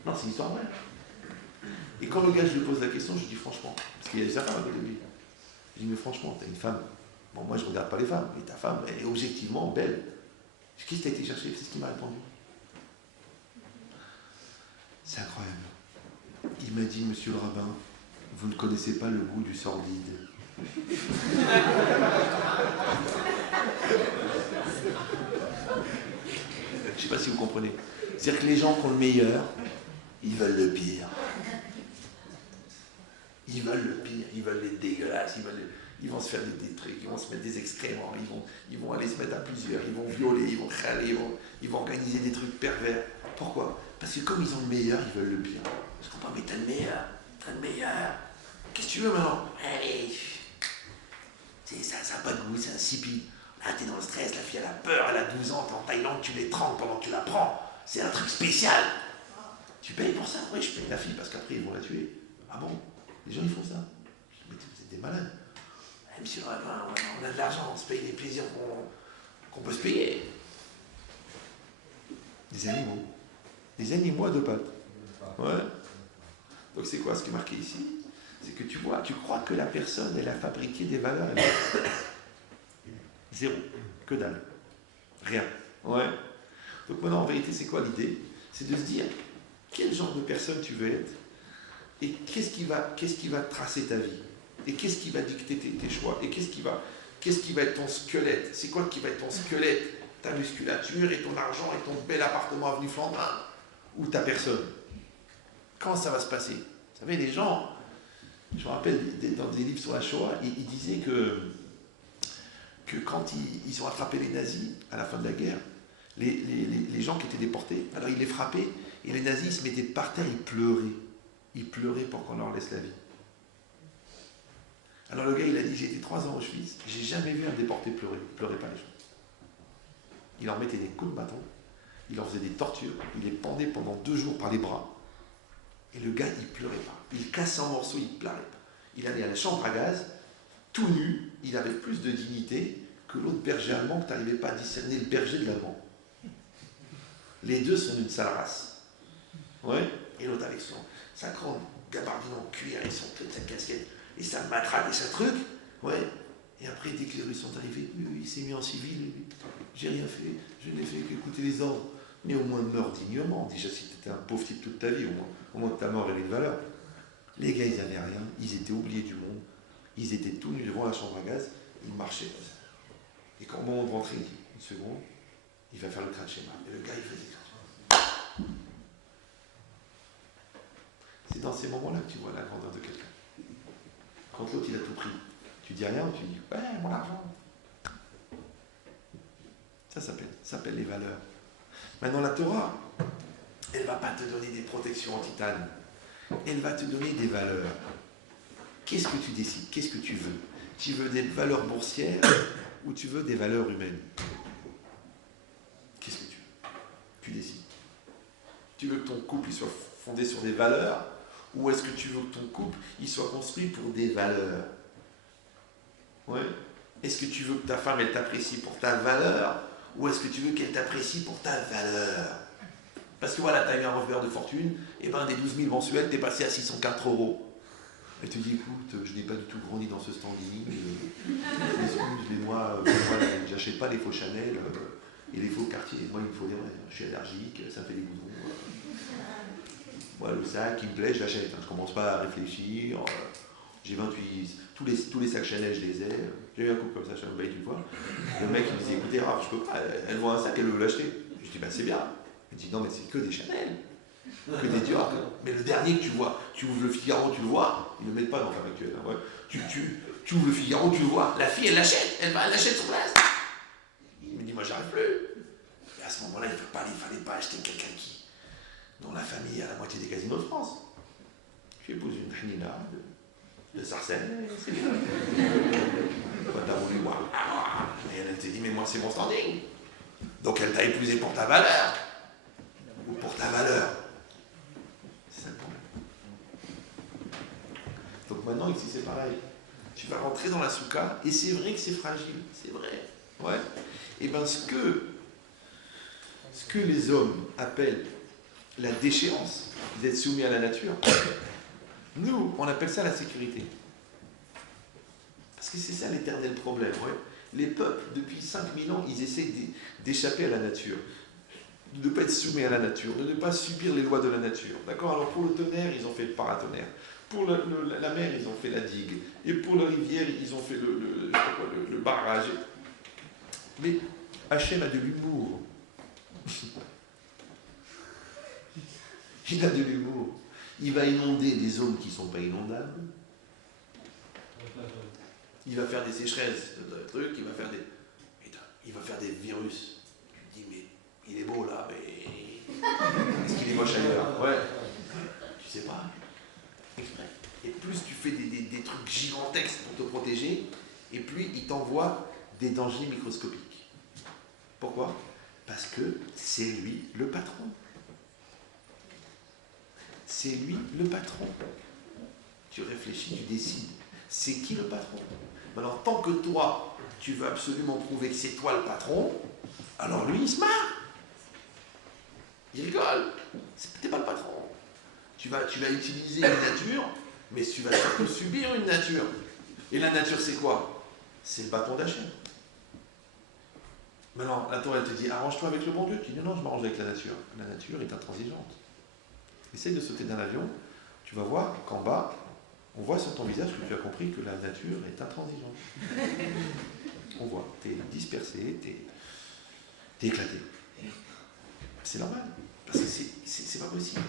Non, c'est une histoire vraie. Et quand le gars, je lui pose la question, je lui dis franchement, parce qu'il y a des affaires à côté de lui. Je lui dis, mais franchement, t'as une femme. Bon, moi, je ne regarde pas les femmes, mais ta femme, elle est objectivement belle. Qu'est-ce que t'as été chercher? C'est ce qu'il m'a répondu. C'est incroyable. Il m'a dit, monsieur le rabbin, vous ne connaissez pas le goût du sordide. Je ne sais pas si vous comprenez. C'est-à-dire que les gens qui ont le meilleur, ils veulent le pire. Ils veulent le pire, ils veulent les dégueulasses, ils vont se faire des trucs, ils vont se mettre des excréments, ils vont aller se mettre à plusieurs, ils vont violer, ils vont râler, ils vont organiser des trucs pervers. Pourquoi? Parce que comme ils ont le meilleur, ils veulent le pire. Je comprends, mais t'as le meilleur. Qu'est-ce que tu veux maintenant? Allez, ça n'a pas de goût, c'est insipide. Là, t'es dans le stress, la fille elle a peur, elle a 12 ans, t'es en Thaïlande, tu l'étrangles pendant que tu la prends. C'est un truc spécial. Tu payes pour ça? Oui, je paye la fille parce qu'après ils vont la tuer. Ah bon? Les gens ils font ça? Mais vous êtes des malades. Eh, monsieur le rabbin, on a de l'argent, on se paye des plaisirs qu'on peut se payer. Des animaux à 2 pattes. Ouais. Donc c'est quoi ce qui est marqué ici? C'est que tu crois que la personne, elle a fabriqué des valeurs. Zéro. Que dalle. Rien. Ouais. Donc maintenant, en vérité, c'est quoi l'idée? C'est de se dire, quel genre de personne tu veux être? Et qu'est-ce qui va tracer ta vie? Et qu'est-ce qui va dicter tes choix? Et qu'est-ce qui va être ton squelette? C'est quoi qui va être ton squelette? Ta musculature et ton argent et ton bel appartement avenue Flandrin? Ou ta personne? Comment ça va se passer? Vous savez, les gens, je me rappelle dans des livres sur la Shoah, ils disaient que quand ils ont attrapé les nazis à la fin de la guerre, les gens qui étaient déportés, alors ils les frappaient, et les nazis ils se mettaient par terre, ils pleuraient. Ils pleuraient pour qu'on leur laisse la vie. Alors le gars, il a dit, j'ai été 3 ans au Auschwitz, j'ai jamais vu un déporté pleurer. Il pleurait pas les gens. Il leur mettait des coups de bâton, il leur faisait des tortures, il les pendait pendant 2 jours par les bras. Et le gars, il pleurait pas. Il cassait en morceaux, il pleurait pas. Il allait à la chambre à gaz, tout nu, il avait plus de dignité que l'autre berger allemand que tu n'arrivais pas à discerner le berger de l'allemand. Les deux sont d'une sale race. Ouais. Et l'autre avec sa grande gabardine en cuir et sa casquette et sa matraque et sa truc. Ouais. Et après, dès que les Russes sont arrivés, il s'est mis en civil. J'ai rien fait, je n'ai fait qu'écouter les ordres. Mais au moins meurs dignement. Déjà, si tu étais un pauvre type toute ta vie, au moins ta mort avait une valeur. Les gars, ils n'avaient rien, ils étaient oubliés du monde, ils étaient tout nus devant la chambre à gaz, ils marchaient comme ça. Et quand au moment de rentrer, il dit, une seconde, il va faire le crâne schéma. Et le gars, il faisait ça. C'est dans ces moments-là que tu vois la grandeur de quelqu'un. Quand l'autre, il a tout pris, tu dis rien, tu dis, ouais, mon argent. Ça s'appelle les valeurs. Maintenant, la Torah, elle ne va pas te donner des protections en titane. Elle va te donner des valeurs. Qu'est-ce que tu décides? Qu'est-ce que tu veux? Tu veux des valeurs boursières ou tu veux des valeurs humaines? Qu'est-ce que tu veux? Tu décides. Tu veux que ton couple il soit fondé sur des valeurs ou est-ce que tu veux que ton couple il soit construit pour des valeurs? Ouais. Est-ce que tu veux que ta femme, elle t'apprécie pour ta valeur, ou est-ce que tu veux qu'elle t'apprécie pour ta valeur? Parce que voilà, tu as eu un revers de fortune, et ben des 12 000 mensuels, tu es passé à 604 euros. Elle te dit, écoute, je n'ai pas du tout grandi dans ce standing, excuse-moi, j'achète pas les faux Chanel et les faux Cartier. Moi, il me faut des vrais. Je suis allergique, ça me fait des boutons. Moi, le sac, il me plaît, je l'achète. Je commence pas à réfléchir. J'ai 28, tous les sacs Chanel, je les ai. J'ai eu un couple comme ça, je suis une fois. Le mec, il me dit, écoutez, Raph, je peux pas. Elle voit un sac, elle veut l'acheter. Je dis, bah c'est bien. Elle me dit, non, mais c'est que des Chanel. Que des Dior. Mais le dernier que tu vois, tu ouvres le Figaro, tu le vois. Ils ne le mettent pas dans Femme Actuelle. Hein, ouais. Tu ouvres le Figaro, tu le vois. La fille, elle l'achète. Elle l'achète sur place. Il me dit, moi, j'arrive plus. Et à ce moment-là, il ne fallait pas acheter quelqu'un dont la famille a la moitié des casinos de France. J'ai épousé une Hanina de Sarcelles. C'est bien. Toi, t'as voulu voir. Et elle te dit, mais moi, c'est mon standing. Donc, elle t'a épousé pour ta valeur. Ou pour ta valeur. C'est ça le problème. Donc maintenant, ici, c'est pareil. Tu vas rentrer dans la soukha, et c'est vrai que c'est fragile. C'est vrai. Ouais. Et bien, ce que les hommes appellent la déchéance, d'être soumis à la nature, nous, on appelle ça la sécurité. Parce que c'est ça l'éternel problème. Ouais. Les peuples, depuis 5000 ans, ils essaient d'échapper à la nature. De ne pas être soumis à la nature, de ne pas subir les lois de la nature. D'accord? Alors pour le tonnerre, ils ont fait le paratonnerre. Pour la mer, ils ont fait la digue. Et pour la rivière, ils ont fait le barrage. Mais Hachem a de l'humour. Il a de l'humour. Il va inonder des zones qui ne sont pas inondables. Il va faire des sécheresses, des trucs, il va faire des virus. Tu te dis, mais il est beau là, mais est-ce qu'il est moche ailleurs? Ouais. Tu sais pas. Exprès. Et plus tu fais des trucs gigantesques pour te protéger, et plus il t'envoie des dangers microscopiques. Pourquoi? Parce que c'est lui le patron. C'est lui le patron. Tu réfléchis, tu décides. C'est qui le patron? Alors, tant que toi, tu veux absolument prouver que c'est toi le patron, alors lui, il se marre. Il rigole. T'es pas le patron. Tu vas utiliser une nature, mais tu vas surtout subir une nature. Et la nature, c'est quoi? C'est le bâton d'Hachem. Maintenant, la Torah, elle te dit, arrange-toi avec le bon Dieu. Tu dis, non, je m'arrange avec la nature. La nature est intransigeante. Essaye de sauter d'un avion, tu vas voir qu'en bas, on voit sur ton visage que tu as compris que la nature est intransigeante. On voit, tu es dispersé, tu es éclaté. C'est normal, parce que c'est pas possible.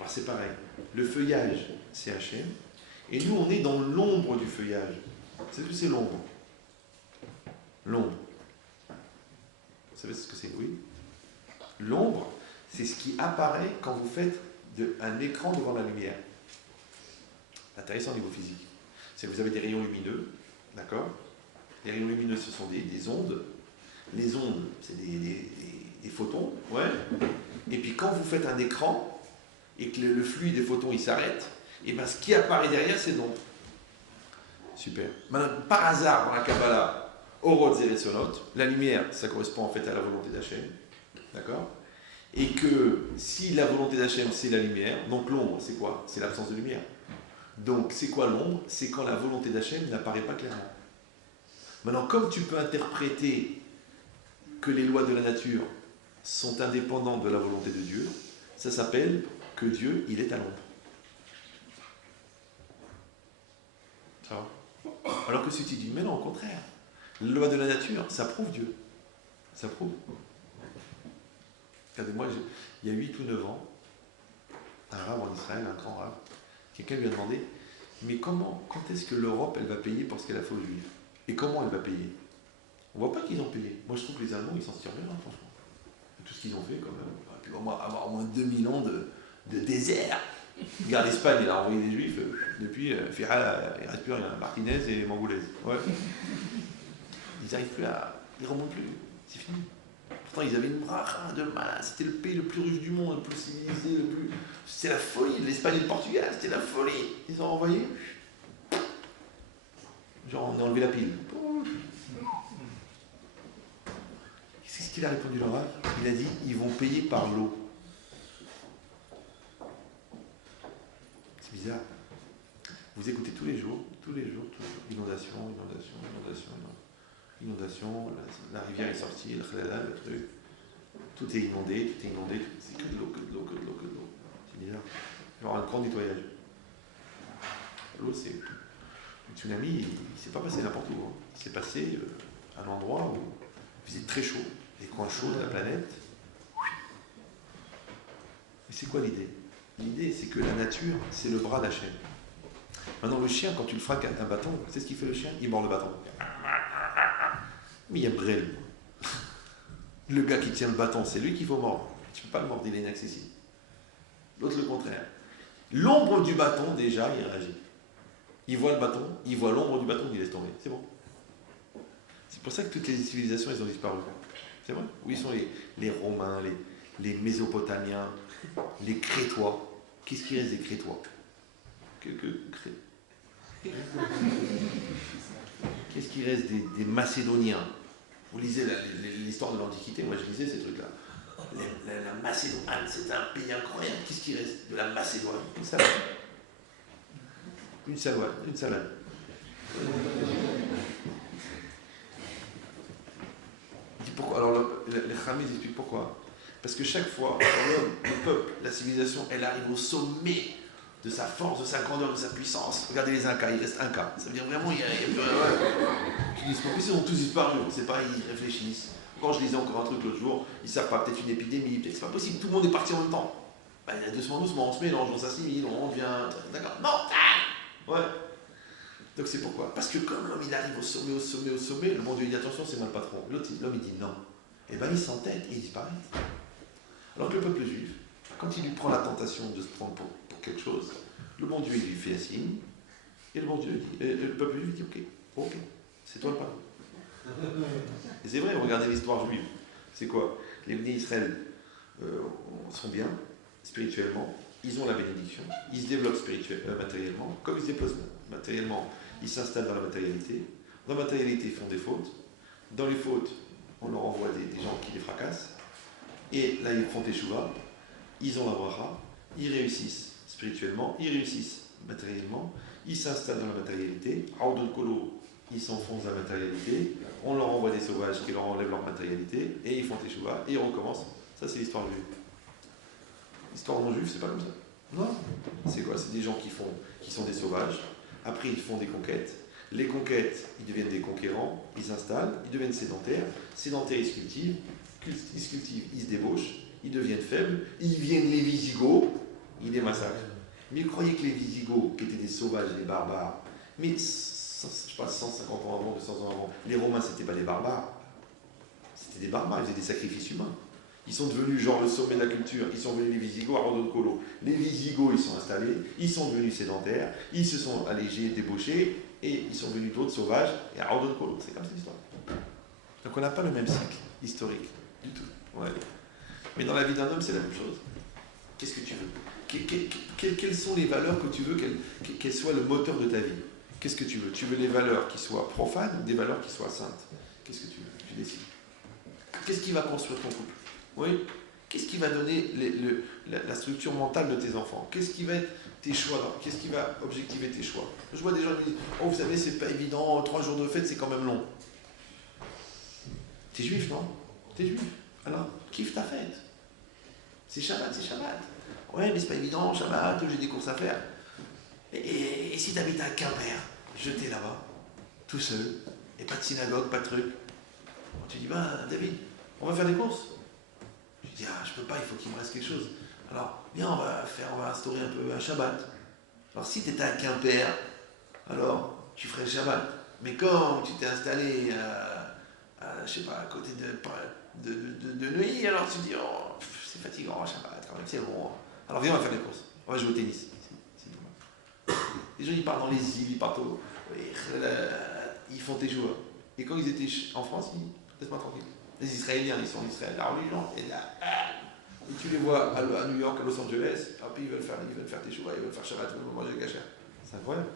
Alors c'est pareil, le feuillage, c'est Hachem, et nous, on est dans l'ombre du feuillage. C'est tout, c'est l'ombre. L'ombre. Vous savez ce que c'est? Oui. L'ombre, c'est ce qui apparaît quand vous faites un écran devant la lumière. Intéressant au niveau physique. C'est que vous avez des rayons lumineux, d'accord? Les rayons lumineux, ce sont des ondes. Les ondes, c'est des photons, ouais. Et puis quand vous faites un écran, et que le flux des photons, il s'arrête, et bien ce qui apparaît derrière, c'est l'ombre. Super. Maintenant, par hasard, dans la Kabbalah, Orot Zeretsonot, la lumière, ça correspond en fait à la volonté d'Hachem, d'accord? Et que si la volonté d'Hachem, c'est la lumière, donc l'ombre, c'est quoi? C'est l'absence de lumière. Donc, c'est quoi l'ombre? C'est quand la volonté d'Hachem n'apparaît pas clairement. Maintenant, comme tu peux interpréter que les lois de la nature sont indépendantes de la volonté de Dieu, ça s'appelle que Dieu, il est à l'ombre. Ça va? Alors que si tu dis, mais non, au contraire, les lois de la nature, ça prouve Dieu. Ça prouve. Regardez-moi, il y a 8 ou 9 ans, un rabbin en Israël, un grand rabbin, quelqu'un lui a demandé, mais quand est-ce que l'Europe, elle va payer pour ce qu'elle a fait aux Juifs? Et comment elle va payer? On ne voit pas qu'ils ont payé. Moi, je trouve que les Allemands, ils s'en tirent bien, hein, franchement. Tout ce qu'ils ont fait, quand même. Puis, avoir au moins 2000 ans de désert. Regarde, l'Espagne, elle a envoyé des Juifs. Depuis, Ferral, il ne reste plus rien. Martinez et Mangoulaise. Ouais. Ils n'arrivent plus ils ne remontent plus. C'est fini. Pourtant, ils avaient une bracha de malade. C'était le pays le plus riche du monde, le plus civilisé, C'était la folie. L'Espagne et le Portugal, c'était la folie. Ils ont envoyé Genre, on a enlevé la pile. Qu'est-ce qu'il a répondu, Laura? Il a dit, ils vont payer par l'eau. C'est bizarre. Vous écoutez tous les jours, inondation, la rivière est sortie, le truc. Tout est inondé, c'est que de l'eau. C'est bizarre. Il y aura un grand nettoyage. L'eau, c'est. Le tsunami, il ne s'est pas passé n'importe où. Il s'est passé à un endroit où il faisait très chaud. Les coins chauds de la planète. Et c'est quoi l'idée? L'idée, c'est que la nature, c'est le bras d'Hachem. Maintenant, le chien, quand tu le frappes un bâton, c'est ce qu'il fait le chien? Il mord le bâton. Mais il y a Brel. Le gars qui tient le bâton, c'est lui qu'il faut mordre. Tu ne peux pas le mordre, il est inaccessible. L'autre, le contraire. L'ombre du bâton, déjà, il réagit. Il voit le bâton, il voit l'ombre du bâton, il laisse tomber. C'est bon. C'est pour ça que toutes les civilisations, elles ont disparu. C'est vrai. Où ils sont les Romains, les Mésopotamiens, les Crétois. Qu'est-ce qui reste des Crétois? Qu'est-ce qui reste des Macédoniens? Vous lisez l'histoire de l'Antiquité, moi je lisais ces trucs-là. La Macédoine, c'est un pays incroyable. Qu'est-ce qui reste de la Macédoine? Une salade. Pourquoi? Alors les Khamis expliquent pourquoi. Parce que chaque fois, le peuple, la civilisation, elle arrive au sommet de sa force, de sa grandeur, de sa puissance. Regardez les Incas, il reste un cas. Ça veut dire vraiment, il y a plus rien. En plus, ils ont tous disparu, on ne sait pas, ils réfléchissent. Quand je lisais encore un truc l'autre jour, ils ne savent pas, peut-être une épidémie, peut-être c'est pas possible, tout le monde est parti en même temps. Ben, il y a doucement, on se mélange, on s'assimile, on devient. D'accord? Non! Ouais. Donc c'est pourquoi? Parce que comme l'homme il arrive au sommet, le monde lui dit attention, c'est moi le patron. L'autre, l'homme il dit non. Et bien il s'entête et il disparaît. Alors que le peuple juif, quand il lui prend la tentation de se prendre pour quelque chose, le bon Dieu il lui fait un signe, et le bon Dieu dit, le peuple juif dit ok, c'est toi le patron. Et c'est vrai, regardez l'histoire juive. C'est quoi? Les bénis Israël sont bien, spirituellement, ils ont la bénédiction, ils se développent matériellement, comme ils se développent matériellement, ils s'installent dans la matérialité. Dans la matérialité, ils font des fautes. Dans les fautes, on leur envoie des gens qui les fracassent. Et là, ils font teshuva, ils ont la bracha, ils réussissent spirituellement, ils réussissent matériellement, ils s'installent dans la matérialité. Aoudou Kolo, ils s'enfoncent dans la matérialité, on leur envoie des sauvages qui leur enlèvent leur matérialité, et ils font teshuva, et ils recommencent. Ça, c'est l'histoire juive. L'histoire non juive, c'est pas comme ça. Non. C'est quoi? C'est des gens qui sont des sauvages. Après, ils font des conquêtes. Les conquêtes, ils deviennent des conquérants, ils s'installent, ils deviennent sédentaires. Sédentaires, ils se cultivent. Ils se débauchent, ils deviennent faibles. Ils viennent les Visigoths, ils les massacrent. Mais ils croyaient que les Visigoths, qui étaient des sauvages, des barbares, mais je sais pas, 150 ans avant, 200 ans avant, les Romains, c'était pas des barbares. C'était des barbares, ils faisaient des sacrifices humains. Ils sont devenus genre le sommet de la culture. Ils sont venus les Visigoths à Rodo de Colo. Les Visigoths, ils sont installés, ils sont devenus sédentaires, ils se sont allégés, débauchés, et ils sont venus d'autres sauvages, et à Rodo de Colo. C'est comme ça l'histoire. Donc on n'a pas le même cycle historique, du tout. Ouais. Mais dans la vie d'un homme, c'est la même chose. Qu'est-ce que tu veux? Quelles sont les valeurs que tu veux qu'elles soient le moteur de ta vie? Qu'est-ce que tu veux? Tu veux des valeurs qui soient profanes ou des valeurs qui soient saintes? Qu'est-ce que tu veux? Tu décides. Qu'est-ce qui va construire ton couple? Oui. Qu'est-ce qui va donner la structure mentale de tes enfants? Qu'est-ce qui va être tes choix? Qu'est-ce qui va objectiver tes choix? Je vois des gens qui disent « Oh, vous savez, c'est pas évident, 3 jours de fête, c'est quand même long. » T'es juif, non? T'es juif. Alors, kiffe ta fête. C'est Shabbat, c'est Shabbat. Ouais, mais c'est pas évident, Shabbat, j'ai des courses à faire. Et si t'habites à Quimper, jeté là-bas, tout seul, et pas de synagogue, pas de truc. Tu dis, bah, David, on va faire des courses. Je dis, ah, je peux pas, il faut qu'il me reste quelque chose. Alors, viens, on va instaurer un peu un Shabbat. Alors, si tu étais à Quimper, alors, tu ferais le Shabbat. Mais quand tu t'es installé je sais pas, à côté de Neuilly, alors tu te dis, oh, c'est fatigant, Shabbat, quand même, c'est bon. Alors, viens, on va faire des courses. On va jouer au tennis. Les gens, ils partent dans les îles, ils partent ils font tes jours. Et quand ils étaient en France, ils disent, laisse-moi tranquille. Les Israéliens, ils sont en Israël, la religion est là. Et tu les vois à New York, à Los Angeles, et puis ils veulent faire tes choux, ils veulent faire Shabbat, ils veulent manger le kasher. C'est incroyable.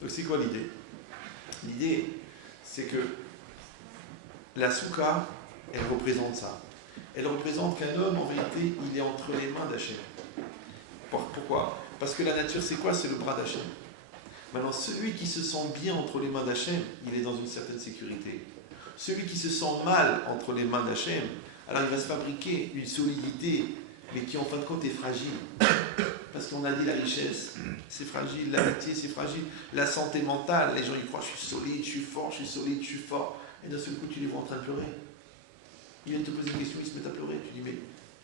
Donc c'est quoi l'idée? L'idée, c'est que la soukha, elle représente ça. Elle représente qu'un homme, en vérité, il est entre les mains d'Hachem. Pourquoi? Parce que la nature, c'est quoi? C'est le bras d'Hachem. Maintenant, celui qui se sent bien entre les mains d'Hachem, il est dans une certaine sécurité. Celui qui se sent mal entre les mains d'Hachem, alors il va se fabriquer une solidité, mais qui en fin de compte est fragile. Parce qu'on a dit la richesse, c'est fragile, l'amitié, c'est fragile, la santé mentale, les gens ils croient je suis solide, je suis fort, je suis solide, je suis fort. Et d'un seul coup, tu les vois en train de pleurer. Ils viennent te poser une question, ils se mettent à pleurer. Tu dis, mais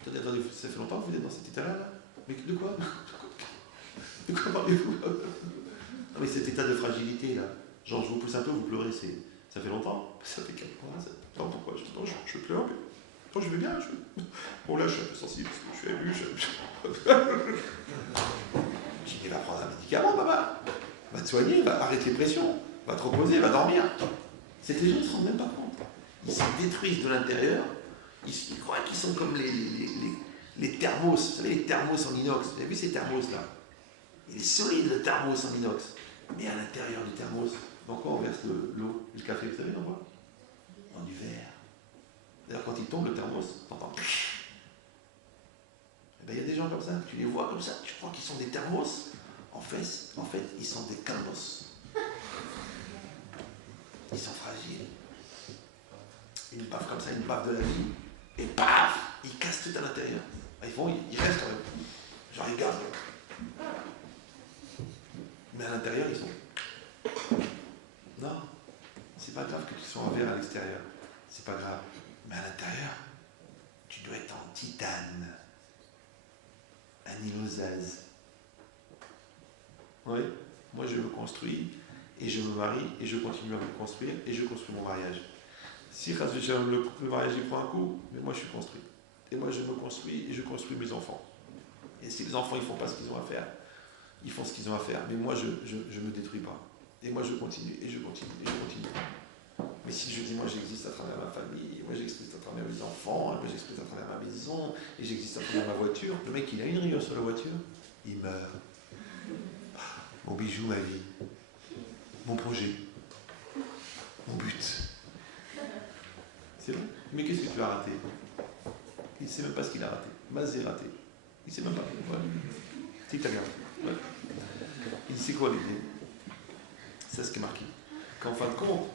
attendez, ça fait longtemps que vous êtes dans cet état-là, là? Mais de quoi? De quoi parlez-vous? Non, mais cet état de fragilité, là, genre je vous pousse un peu, vous pleurez, ça fait longtemps? Ça fait 4 mois, non, pourquoi? Je pleure, mais je vais bien. Bon, là, je suis un peu sensible parce que je suis ému. Je dis, va prendre un médicament, papa. Va te soigner, va arrêter les pressions, va te reposer, va dormir. C'est que les gens ne se rendent même pas compte. Ils se détruisent de l'intérieur. Ils croient qu'ils sont comme les thermos. Vous savez, les thermos en inox. Vous avez vu ces thermos-là? Il est solide, le thermos en inox. Mais à l'intérieur du thermos, dans quoi on verse l'eau et le café? Vous savez dans quoi? Dans du verre. D'ailleurs, quand il tombe, le thermos, t'entends. Eh bien, il y a des gens comme ça, tu les vois comme ça, tu crois qu'ils sont des thermos. En fait, ils sont des calmos. Ils sont fragiles. Une baffe comme ça, une baffe de la vie, et paf, ils cassent tout à l'intérieur. Ils restent quand même. Genre, ils gardent. Mais à l'intérieur, ils sont. Non, c'est pas grave que tu sois en verre à l'extérieur. C'est pas grave. Mais à l'intérieur, tu dois être en titane. Un ilosaz. Oui, moi je me construis, et je me marie, et je continue à me construire, et je construis mon mariage. Si le mariage il prend un coup, mais moi je suis construit. Et moi je me construis, et je construis mes enfants. Et si les enfants ils font pas ce qu'ils ont à faire, ils font ce qu'ils ont à faire. Mais moi je me détruis pas. Et moi je continue, et je continue, et je continue. Mais si je dis, moi j'existe à travers ma famille, moi j'existe à travers mes enfants, moi j'existe à travers ma maison, et j'existe à travers ma voiture, le mec il a une rigueur sur la voiture, il meurt. Mon bijou, ma vie, mon projet, mon but. C'est vrai? Mais qu'est-ce que tu as raté? Il ne sait même pas ce qu'il a raté. Mazé raté. Il ne sait même pas. Ouais. C'est italien. Ouais. Il sait quoi l'idée? C'est ce qui est marqué. Qu'en fin de compte,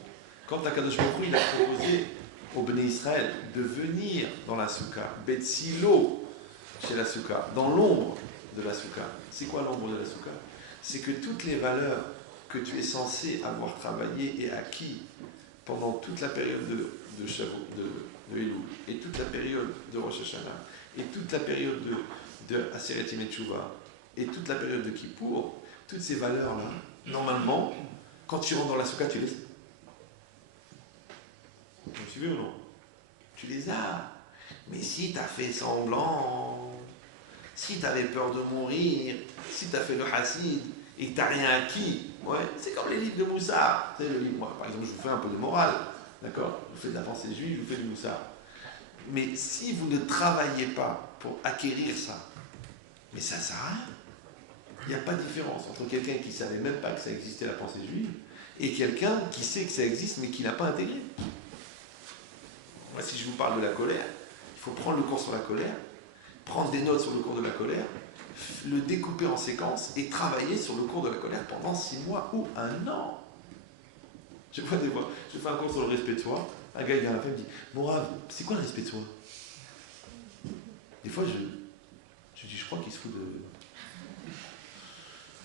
quand Akadosh Baruch Hu, il a proposé au Béné Israël de venir dans la soukha, Betsilo chez la soukha, dans l'ombre de la soukha. C'est quoi l'ombre de la soukha? C'est que toutes les valeurs que tu es censé avoir travaillées et acquis pendant toute la période de Shavuot, de Elul, et toute la période de Rosh Hashanah, et toute la période de Aseret Yemei Teshuvah, et toute la période de Kippour, toutes ces valeurs-là, normalement, quand tu rentres dans la soukha, tu les as. Vous me suivez ou non? Tu les as. Mais si tu as fait semblant, si tu avais peur de mourir, si tu as fait le hassid et que tu n'as rien acquis, ouais, c'est comme les livres de Moussa. Tu sais, le livre, moi, par exemple, je vous fais un peu de morale, d'accord? Je vous fais de la pensée juive, je vous fais du Moussa. Mais si vous ne travaillez pas pour acquérir ça, mais ça ne sert à rien. Il n'y a pas de différence entre quelqu'un qui ne savait même pas que ça existait la pensée juive et quelqu'un qui sait que ça existe mais qui n'a pas intégré. Moi, si je vous parle de la colère, il faut prendre le cours sur la colère, prendre des notes sur le cours de la colère, le découper en séquences et travailler sur le cours de la colère pendant 6 mois ou 1 an. Je vois des fois, je fais un cours sur le respect de soi, un gars il vient à la fin et me dit « Bon Rav, c'est quoi le respect de soi ?» Des fois, je dis « Je crois qu'il se fout de... »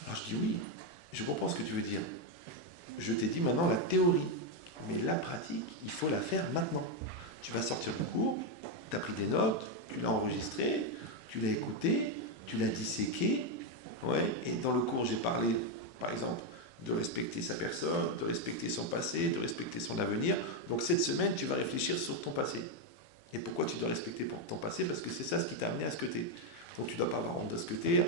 Alors je dis « Oui, je comprends ce que tu veux dire. Je t'ai dit maintenant la théorie, mais la pratique, il faut la faire maintenant. Tu vas sortir du cours, tu as pris des notes, tu l'as enregistré, tu l'as écouté, tu l'as disséqué, ouais, et dans le cours j'ai parlé, par exemple, de respecter sa personne, de respecter son passé, de respecter son avenir. Donc cette semaine, tu vas réfléchir sur ton passé. Et pourquoi tu dois respecter ton passé? Parce que c'est ça ce qui t'a amené à ce que tu es. Donc tu ne dois pas avoir honte de ce que tu es.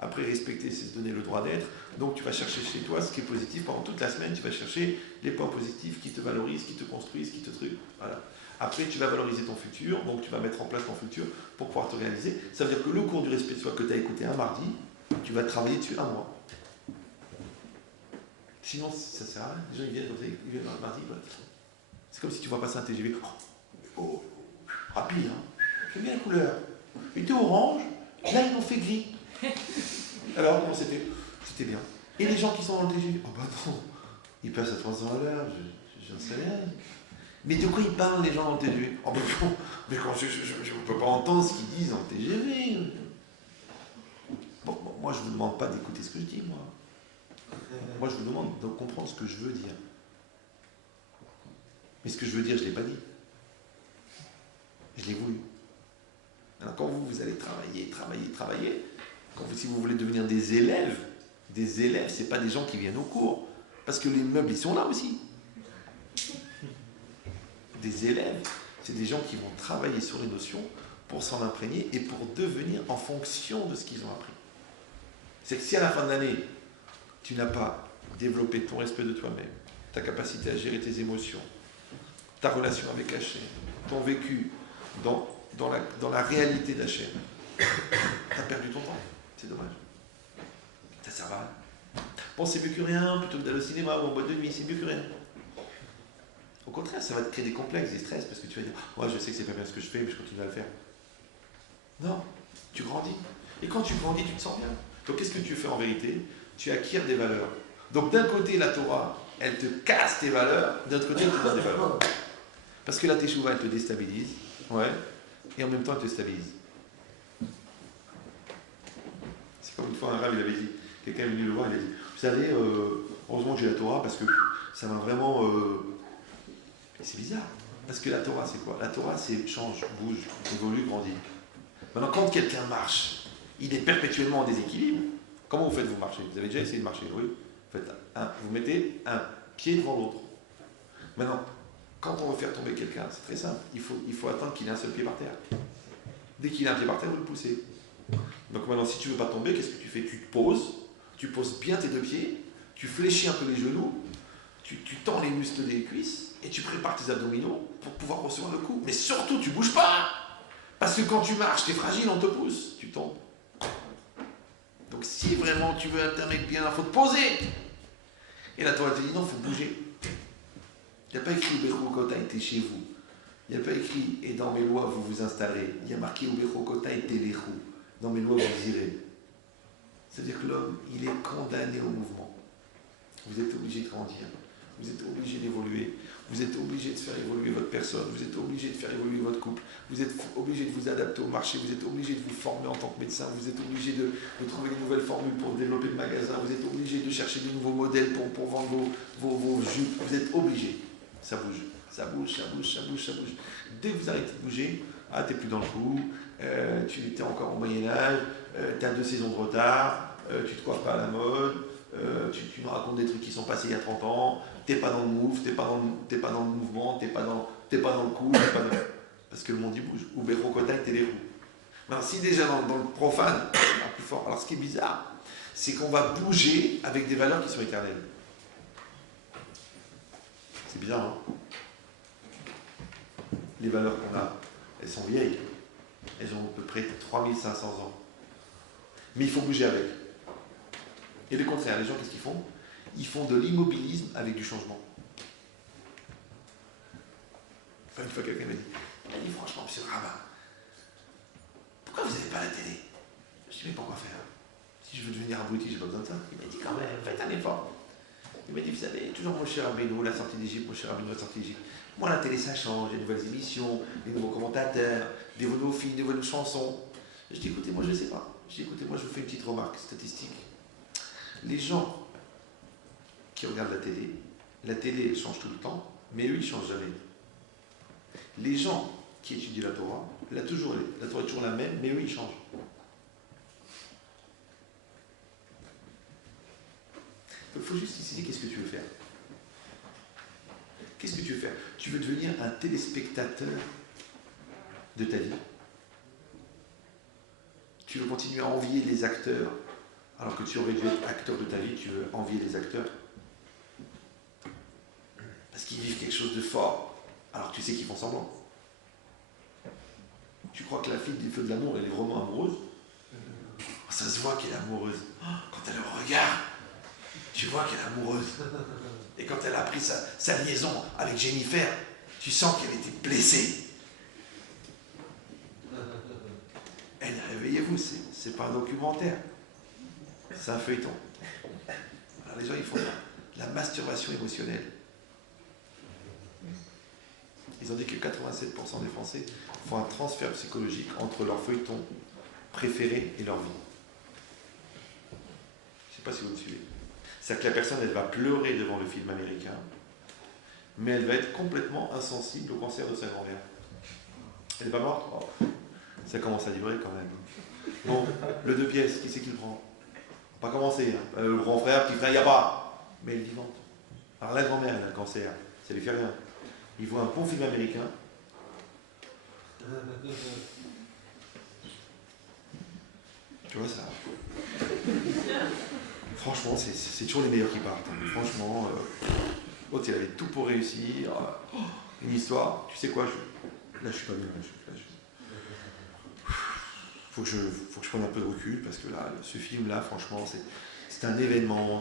Après, respecter, c'est se donner le droit d'être. Donc tu vas chercher chez toi ce qui est positif. Pendant toute la semaine, tu vas chercher les points positifs qui te valorisent, qui te construisent, qui te truquent. Voilà. Après, tu vas valoriser ton futur, donc tu vas mettre en place ton futur pour pouvoir te réaliser. Ça veut dire que le cours du respect de soi que tu as écouté un mardi, tu vas travailler dessus un mois. Sinon, ça sert à rien. Les gens, ils viennent comme ça, ils viennent dans le mardi. C'est comme si tu vois passer un TGV. Oh, rapide, hein. J'aime bien la couleur. Il était orange, là, ils l'ont fait gris. Alors, comment c'était? C'était bien. Et les gens qui sont dans le TGV, oh bah non, ils passent à 300 à l'heure, j'en sais rien. Mais de quoi ils parlent, les gens dans le TGV? Oh bah non, mais quand je ne peux pas entendre ce qu'ils disent dans le TGV. Bon, moi, je ne vous demande pas d'écouter ce que je dis, moi. Moi, je vous demande de comprendre ce que je veux dire. Mais ce que je veux dire, je ne l'ai pas dit. Je l'ai voulu. Alors, quand vous allez travailler, si vous voulez devenir des élèves, ce n'est pas des gens qui viennent au cours. Parce que les meubles, ils sont là aussi. Des élèves, c'est des gens qui vont travailler sur les notions pour s'en imprégner et pour devenir en fonction de ce qu'ils ont appris. C'est que si à la fin de l'année, tu n'as pas développé ton respect de toi-même, ta capacité à gérer tes émotions, ta relation avec Hachem, ton vécu dans la réalité d'Hachem, tu as perdu ton temps. C'est dommage. Ça sert à rien. Bon, c'est mieux que rien, plutôt que d'aller au cinéma ou en boîte de nuit, c'est mieux que rien. Au contraire, ça va te créer des complexes, des stress, parce que tu vas dire, moi je sais que c'est pas bien ce que je fais, mais je continue à le faire. Non, tu grandis. Et quand tu grandis, tu te sens bien. Donc qu'est-ce que tu fais en vérité? Tu acquiers des valeurs. Donc d'un côté, la Torah, elle te casse tes valeurs, d'un autre côté, elle te donne des valeurs. Parce que la Teshuvah, elle te déstabilise, ouais, et en même temps, elle te stabilise. C'est comme une fois un rave, il avait dit, quelqu'un est venu le voir, il a dit, vous savez, heureusement que j'ai la Torah, parce que ça m'a vraiment... C'est bizarre, parce que la Torah, c'est quoi? La Torah, c'est change, bouge, évolue, grandit. Maintenant, quand quelqu'un marche, il est perpétuellement en déséquilibre. Comment vous faites, vous marcher? Vous avez déjà essayé de marcher? Oui. Vous mettez un pied devant l'autre. Maintenant, quand on veut faire tomber quelqu'un, c'est très simple. Il faut attendre qu'il ait un seul pied par terre. Dès qu'il a un pied par terre, vous le poussez. Donc maintenant, si tu ne veux pas tomber, qu'est-ce que tu fais? Tu poses bien tes deux pieds, tu fléchis un peu les genoux, tu tends les muscles des cuisses, et tu prépares tes abdominaux pour pouvoir recevoir le coup. Mais surtout, tu ne bouges pas. Parce que quand tu marches, tu es fragile, on te pousse, tu tombes. Donc si vraiment tu veux être un mec bien, il faut te poser. Et la Torah te dit non, il faut bouger. Il n'y a pas écrit Ubechokota était chez vous. Il n'y a pas écrit et dans mes lois vous vous installerez. Il y a marqué Ubechokota était les roues. Dans mes lois vous irez. C'est-à-dire que l'homme, il est condamné au mouvement. Vous êtes obligé de grandir. Vous êtes obligé d'évoluer. Vous êtes obligé de faire évoluer votre personne. Vous êtes obligé de faire évoluer votre couple. Vous êtes obligé de vous adapter au marché. Vous êtes obligé de vous former en tant que médecin. Vous êtes obligé de trouver de nouvelles formules pour développer le magasin. Vous êtes obligé de chercher de nouveaux modèles pour vendre vos jupes. Vous êtes obligé. Ça bouge. Ça bouge, ça bouge, ça bouge, ça bouge. Dès que vous arrêtez de bouger, tu n'es plus dans le coup. Tu étais encore au Moyen-Âge. Tu as 2 saisons de retard. Tu ne te coiffes pas à la mode. Tu nous racontes des trucs qui sont passés il y a 30 ans, t'es pas dans le move, t'es pas dans le mouvement, t'es pas dans le coup, parce que le monde y bouge. Ou Berokota et les roues. Alors si déjà dans le profane, on va plus fort. Alors ce qui est bizarre, c'est qu'on va bouger avec des valeurs qui sont éternelles. C'est bizarre, hein? Les valeurs qu'on a, elles sont vieilles. Elles ont à peu près 3500 ans. Mais il faut bouger avec. Et le contraire, les gens, qu'est-ce qu'ils font? Ils font de l'immobilisme avec du changement. Enfin, une fois, quelqu'un m'a dit, franchement, monsieur le rabbin, pourquoi vous n'avez pas la télé? Je dis, mais pourquoi faire? Si je veux devenir abruti, j'ai pas besoin de ça. Il m'a dit, quand même, faites un effort. Il m'a dit, vous savez, toujours mon cher Rabbeinu, la sortie d'Égypte, mon cher Rabbeinu, la sortie d'Égypte. Moi, la télé, ça change, des nouvelles émissions, des nouveaux commentateurs, des nouveaux films, des nouvelles chansons. Je dis, écoutez, moi, je ne sais pas. Je dis, écoutez, moi, je vous fais une petite remarque statistique. Les gens qui regardent la télé elle change tout le temps, mais eux ils ne changent jamais. Les gens qui étudient la Torah, la Torah est toujours la même, mais eux ils changent. Il faut juste décider qu'est-ce que tu veux faire. Qu'est-ce que tu veux faire? Tu veux devenir un téléspectateur de ta vie. Tu veux continuer à envier les acteurs alors que tu aurais dû être acteur de ta vie, tu veux envier les acteurs. Parce qu'ils vivent quelque chose de fort, alors que tu sais qu'ils font semblant. Tu crois que la fille des feux de l'amour, elle est vraiment amoureuse? Ça se voit qu'elle est amoureuse. Quand elle le regarde, tu vois qu'elle est amoureuse. Et quand elle a pris sa liaison avec Jennifer, tu sens qu'elle était blessée. Réveillez-vous, c'est pas un documentaire. C'est un feuilleton. Alors les gens, ils font la masturbation émotionnelle. Ils ont dit que 87% des Français font un transfert psychologique entre leur feuilleton préféré et leur vie. Je ne sais pas si vous me suivez. C'est-à-dire que la personne, elle va pleurer devant le film américain, mais elle va être complètement insensible au cancer de sa grand-mère. Elle n'est pas morte? Oh, ça commence à durer quand même. Bon, le 2 pièces, qui c'est qui le prend? On va pas commencer. Hein. Le grand frère, petit frère, il n'y a pas. Mais elle est vivante. Alors la grand-mère, elle a le cancer. Ça lui fait rien. Il voit un bon film américain. Tu vois ça? Franchement, c'est toujours les meilleurs qui partent. Hein. Franchement, l'autre, il avait tout pour réussir. Une histoire. Tu sais quoi? Là, je suis pas bien. Faut que je prenne un peu de recul parce que là, ce film-là, franchement, c'est un événement,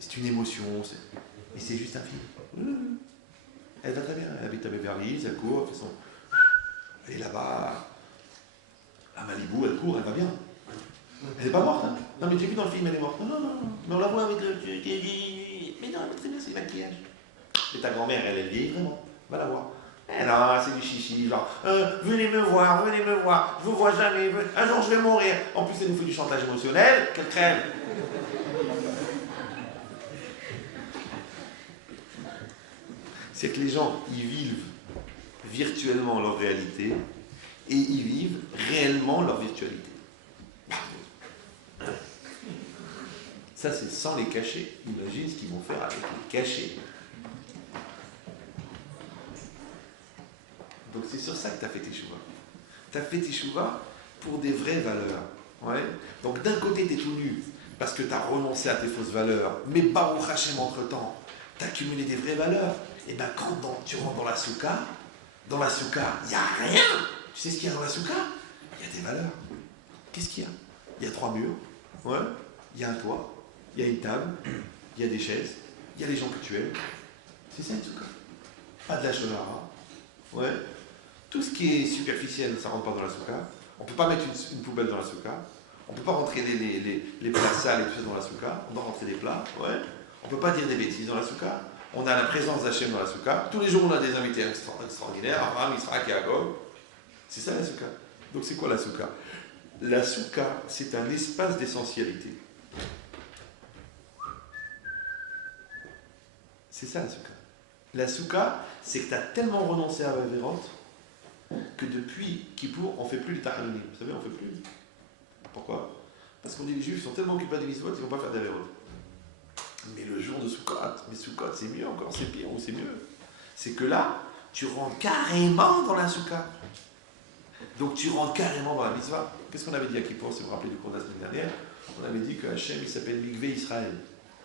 c'est une émotion, et c'est juste un film. Elle va très bien, elle habite à Beverly Hills, elle court, elle est là-bas, à Malibu, elle court, elle va bien. Elle n'est pas morte, hein. Non, mais j'ai vu dans le film, elle est morte. Non, mais on la voit avec le... Mais non, c'est bien, c'est le maquillage. Et ta grand-mère, elle vieillit vraiment, va la voir. Eh non, c'est du chichi, genre, venez me voir, je vous vois jamais, un jour je vais mourir. En plus, elle nous fait du chantage émotionnel, qu'elle crève. C'est que les gens, ils vivent virtuellement leur réalité et ils vivent réellement leur virtualité. Ça, c'est sans les cachets. Imagine ce qu'ils vont faire avec les cachets. Donc c'est sur ça que tu as fait teshuva. Tu as fait teshuva pour des vraies valeurs. Ouais. Donc d'un côté, tu es tout nu parce que tu as renoncé à tes fausses valeurs, mais Baruch Hashem, entre-temps, tu as accumulé des vraies valeurs. Et bien quand tu rentres dans la soukha, il n'y a rien. Tu sais ce qu'il y a dans la soukha? Il y a des valeurs. Qu'est-ce qu'il y a? Il y a 3 murs, ouais. Il y a un toit, il y a une table, il y a des chaises, il y a les gens que tu aimes. C'est ça une soukha. Pas de la shonara. Ouais. Tout ce qui est superficiel, ça ne rentre pas dans la soukha. On ne peut pas mettre une poubelle dans la soukha. On ne peut pas rentrer les plats sales et tout ça dans la soukha. On doit rentrer des plats. Ouais. On ne peut pas dire des bêtises dans la soukha. On a la présence d'Hachem dans la soukha. Tous les jours, on a des invités extraordinaires. Abraham, Israël et Jacob. C'est ça la soukha. Donc c'est quoi la soukha? La soukha, c'est un espace d'essentialité. C'est ça la soukha. La soukha, c'est que tu as tellement renoncé à Averot que depuis Kippour, on ne fait plus les Tachanunim. Vous savez, on ne fait plus. Pourquoi? Parce qu'on dit les Juifs sont tellement occupés des mitzvot, ils ne vont pas faire d'Averot. Mais le jour de Sukkot, c'est mieux encore, c'est pire ou c'est mieux. C'est que là, tu rentres carrément dans la soukha. Donc tu rentres carrément dans la mitzvah. Qu'est-ce qu'on avait dit à Kippour, si vous vous rappelez du cours de la semaine dernière? On avait dit que Hachem, il s'appelle Mikvé Israël.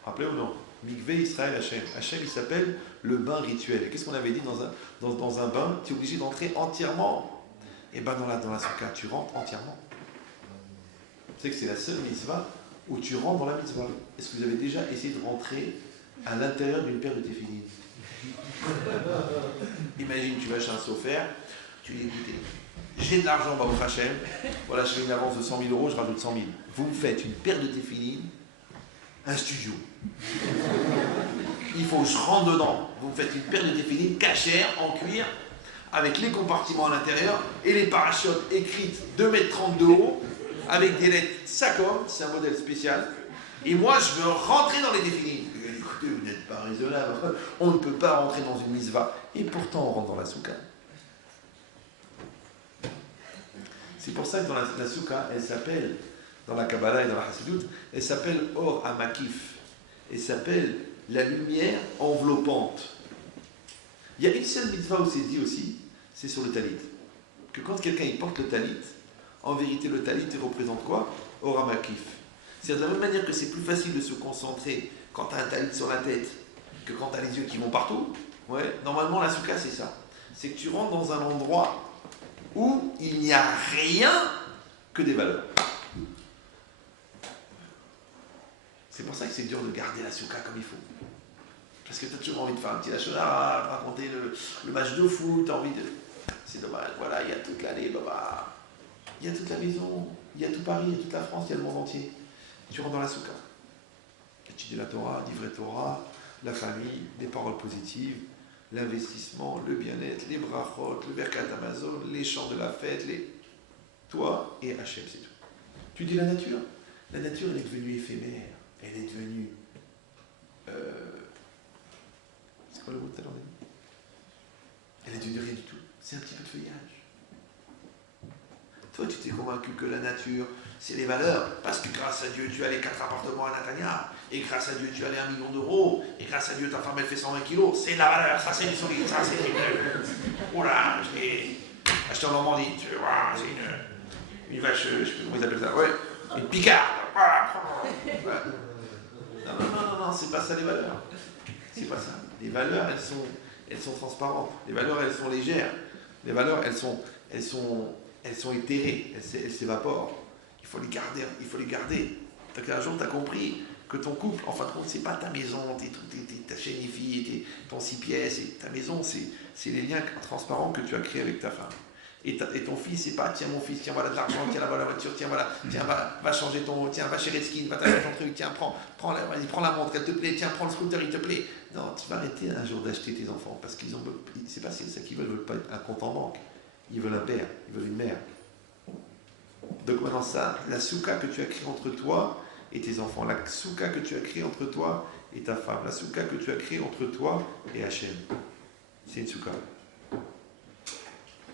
Rappelez ou non? Mikvé Israël Hachem. Hachem, il s'appelle le bain rituel. Et qu'est-ce qu'on avait dit dans un bain? Tu es obligé d'entrer entièrement. Et bien dans la soukha, tu rentres entièrement. Tu sais que c'est la seule mitzvah où tu rentres dans la mitzvah. Est-ce que vous avez déjà essayé de rentrer à l'intérieur d'une paire de téphilines? Imagine, tu vas chez un sophère, tu dis écoutez, j'ai de l'argent, Baruch Hashem, voilà, je fais une avance de 100 000 euros, je rajoute 100 000. Vous me faites une paire de téphilines, un studio. Il faut que je rentre dedans. Vous me faites une paire de téphilines cachère, en cuir, avec les compartiments à l'intérieur et les parachutes écrites 2,30 m de haut, avec des lettres Sacom, c'est un modèle spécial. Et moi, je veux rentrer dans les téphilines. Écoutez, vous n'êtes pas raisonnable. On ne peut pas rentrer dans une mitzvah. Et pourtant, on rentre dans la soukha. C'est pour ça que dans la soukha, elle s'appelle, dans la Kabbalah et dans la Hassidut, elle s'appelle Or Amakif. Elle s'appelle la lumière enveloppante. Il y a une seule mitzvah où c'est dit aussi, c'est sur le talit. Que quand quelqu'un il porte le talit, en vérité le talit il représente quoi? Or Amakif. C'est de la même manière que c'est plus facile de se concentrer quand tu as un talit sur la tête que quand tu as les yeux qui vont partout. Ouais, normalement la soukha c'est ça. C'est que tu rentres dans un endroit où il n'y a rien que des valeurs. C'est pour ça que c'est dur de garder la souka comme il faut. Parce que tu as toujours envie de faire un petit lachonara, de raconter le match de foot, tu as envie de... C'est dommage, voilà, il y a toute l'année, baba. Il y a toute la maison, il y a tout Paris, il y a toute la France, il y a le monde entier. Tu rentres dans la souka. Étudier la Torah, livrer Torah, la famille, les paroles positives, l'investissement, le bien-être, les brachot, le Birkat Amazon, les chants de la fête, toi et Hachem, c'est tout. Tu dis la nature. La nature, elle est devenue éphémère. Elle est devenue... C'est quoi le mot de tout à l'heure? Elle est devenue rien du tout. C'est un petit peu de feuillage. Toi, tu t'es convaincu que la nature, c'est les valeurs. Parce que grâce à Dieu, tu as les 4 appartements à Natania. Et grâce à Dieu, tu as les 1 million d'euros. Et grâce à Dieu, ta femme, elle fait 120 kilos. C'est la valeur. Ça, c'est du solide. Ça, c'est... Oh là, je l'ai acheté en Normandie. Tu vois, c'est une vache, je sais plus comment ils appellent ça. Ouais, une picarde. Ouais. Non, c'est pas ça les valeurs. C'est pas ça. Les valeurs, elles sont transparentes. Les valeurs, elles sont légères. Les valeurs, elles sont éthérées. Elles s'évaporent. Il faut les garder. Il faut les garder. Donc un jour, tu as compris que ton couple, en fin de compte, c'est pas ta maison, ta chaîne IFI, ton 6 pièces. Et ta maison, c'est les liens transparents que tu as créés avec ta femme. Et ton fils, c'est pas, tiens mon fils, tiens voilà de l'argent, tiens là-bas la voiture, tiens voilà, tiens va changer tiens va chez Redskin, va t'acheter ton truc, tiens prends la montre, elle te plaît, tiens prends le scooter, il te plaît. Non, tu vas arrêter un jour d'acheter tes enfants, parce qu'ils ont, c'est pas ça qu'ils veulent pas un compte en banque, ils veulent un père, ils veulent une mère. Donc maintenant ça, la souka que tu as créée entre toi et tes enfants, la souka que tu as créée entre toi et ta femme, la souka que tu as créée entre toi et Hachem, c'est une souka.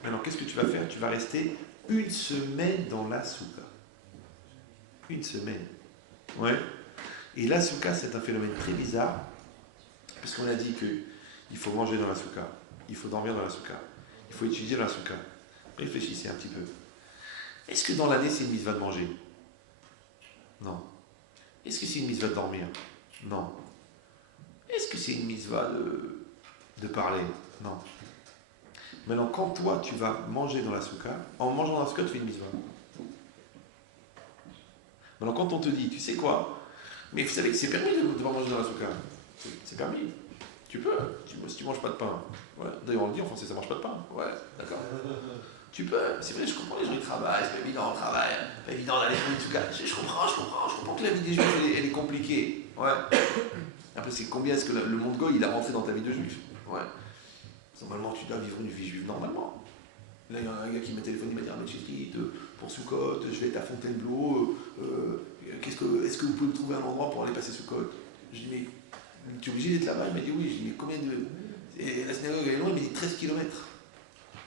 Maintenant, qu'est-ce que tu vas faire? Tu vas rester 1 semaine dans la souka. 1 semaine. Ouais. Et la souka, c'est un phénomène très bizarre, parce qu'on a dit qu'il faut manger dans la souka, il faut dormir dans la souka, il faut étudier dans la souka. Réfléchissez un petit peu. Est-ce que dans l'année, c'est une mitzvah de manger? Non. Est-ce que c'est une mitzvah de dormir? Non. Est-ce que c'est une mitzvah de parler? Non. Maintenant, quand toi, tu vas manger dans la souka, en mangeant dans la souka, tu fais une mitzvah. Maintenant, quand on te dit, tu sais quoi? Mais vous savez que c'est permis de devoir manger dans la souka. C'est permis. Tu peux. Si tu manges pas de pain. Ouais. D'ailleurs, on le dit en français, ça mange pas de pain. Ouais, d'accord. Tu peux. C'est vrai, je comprends, les gens ils travaillent, c'est pas évident, on travaille. Pas évident d'aller dans une souka. Je comprends que la vie des juifs, elle est compliquée. Ouais. Après, c'est combien est-ce que le monde goy, il a rentré dans ta vie de juif? Ouais. Normalement, tu dois vivre une vie juive normalement. Là, il y a un gars qui m'a téléphoné, il m'a dit ah, mais pour Soukot, je vais être à Fontainebleau. Est-ce que vous pouvez me trouver un endroit pour aller passer Soukot? Je dis mais tu es obligé d'être là-bas? Il m'a dit oui. Je dis mais combien de. Et la synagogue est loin, il m'a dit 13 km.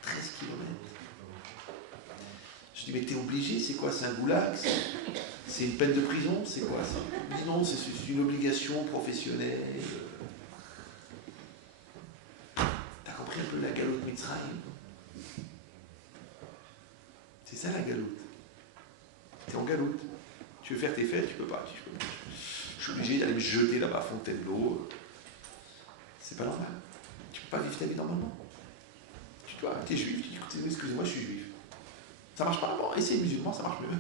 13 km. Je dis mais t'es obligé, c'est quoi? C'est un goulag? C'est une peine de prison? C'est quoi ça? Il dit non, c'est une obligation professionnelle. Un peu la galoute Mitzrayim. C'est ça la galoute. T'es en galoute. Tu veux faire tes fêtes, tu peux pas. Je suis obligé d'aller me jeter là-bas à Fontainebleau. C'est pas normal. Tu peux pas vivre ta vie normalement. Tu dois, t'es juif, tu dis écoutez, excusez-moi, je suis juif. Ça marche pas, bon, essaye musulman, ça marche mieux.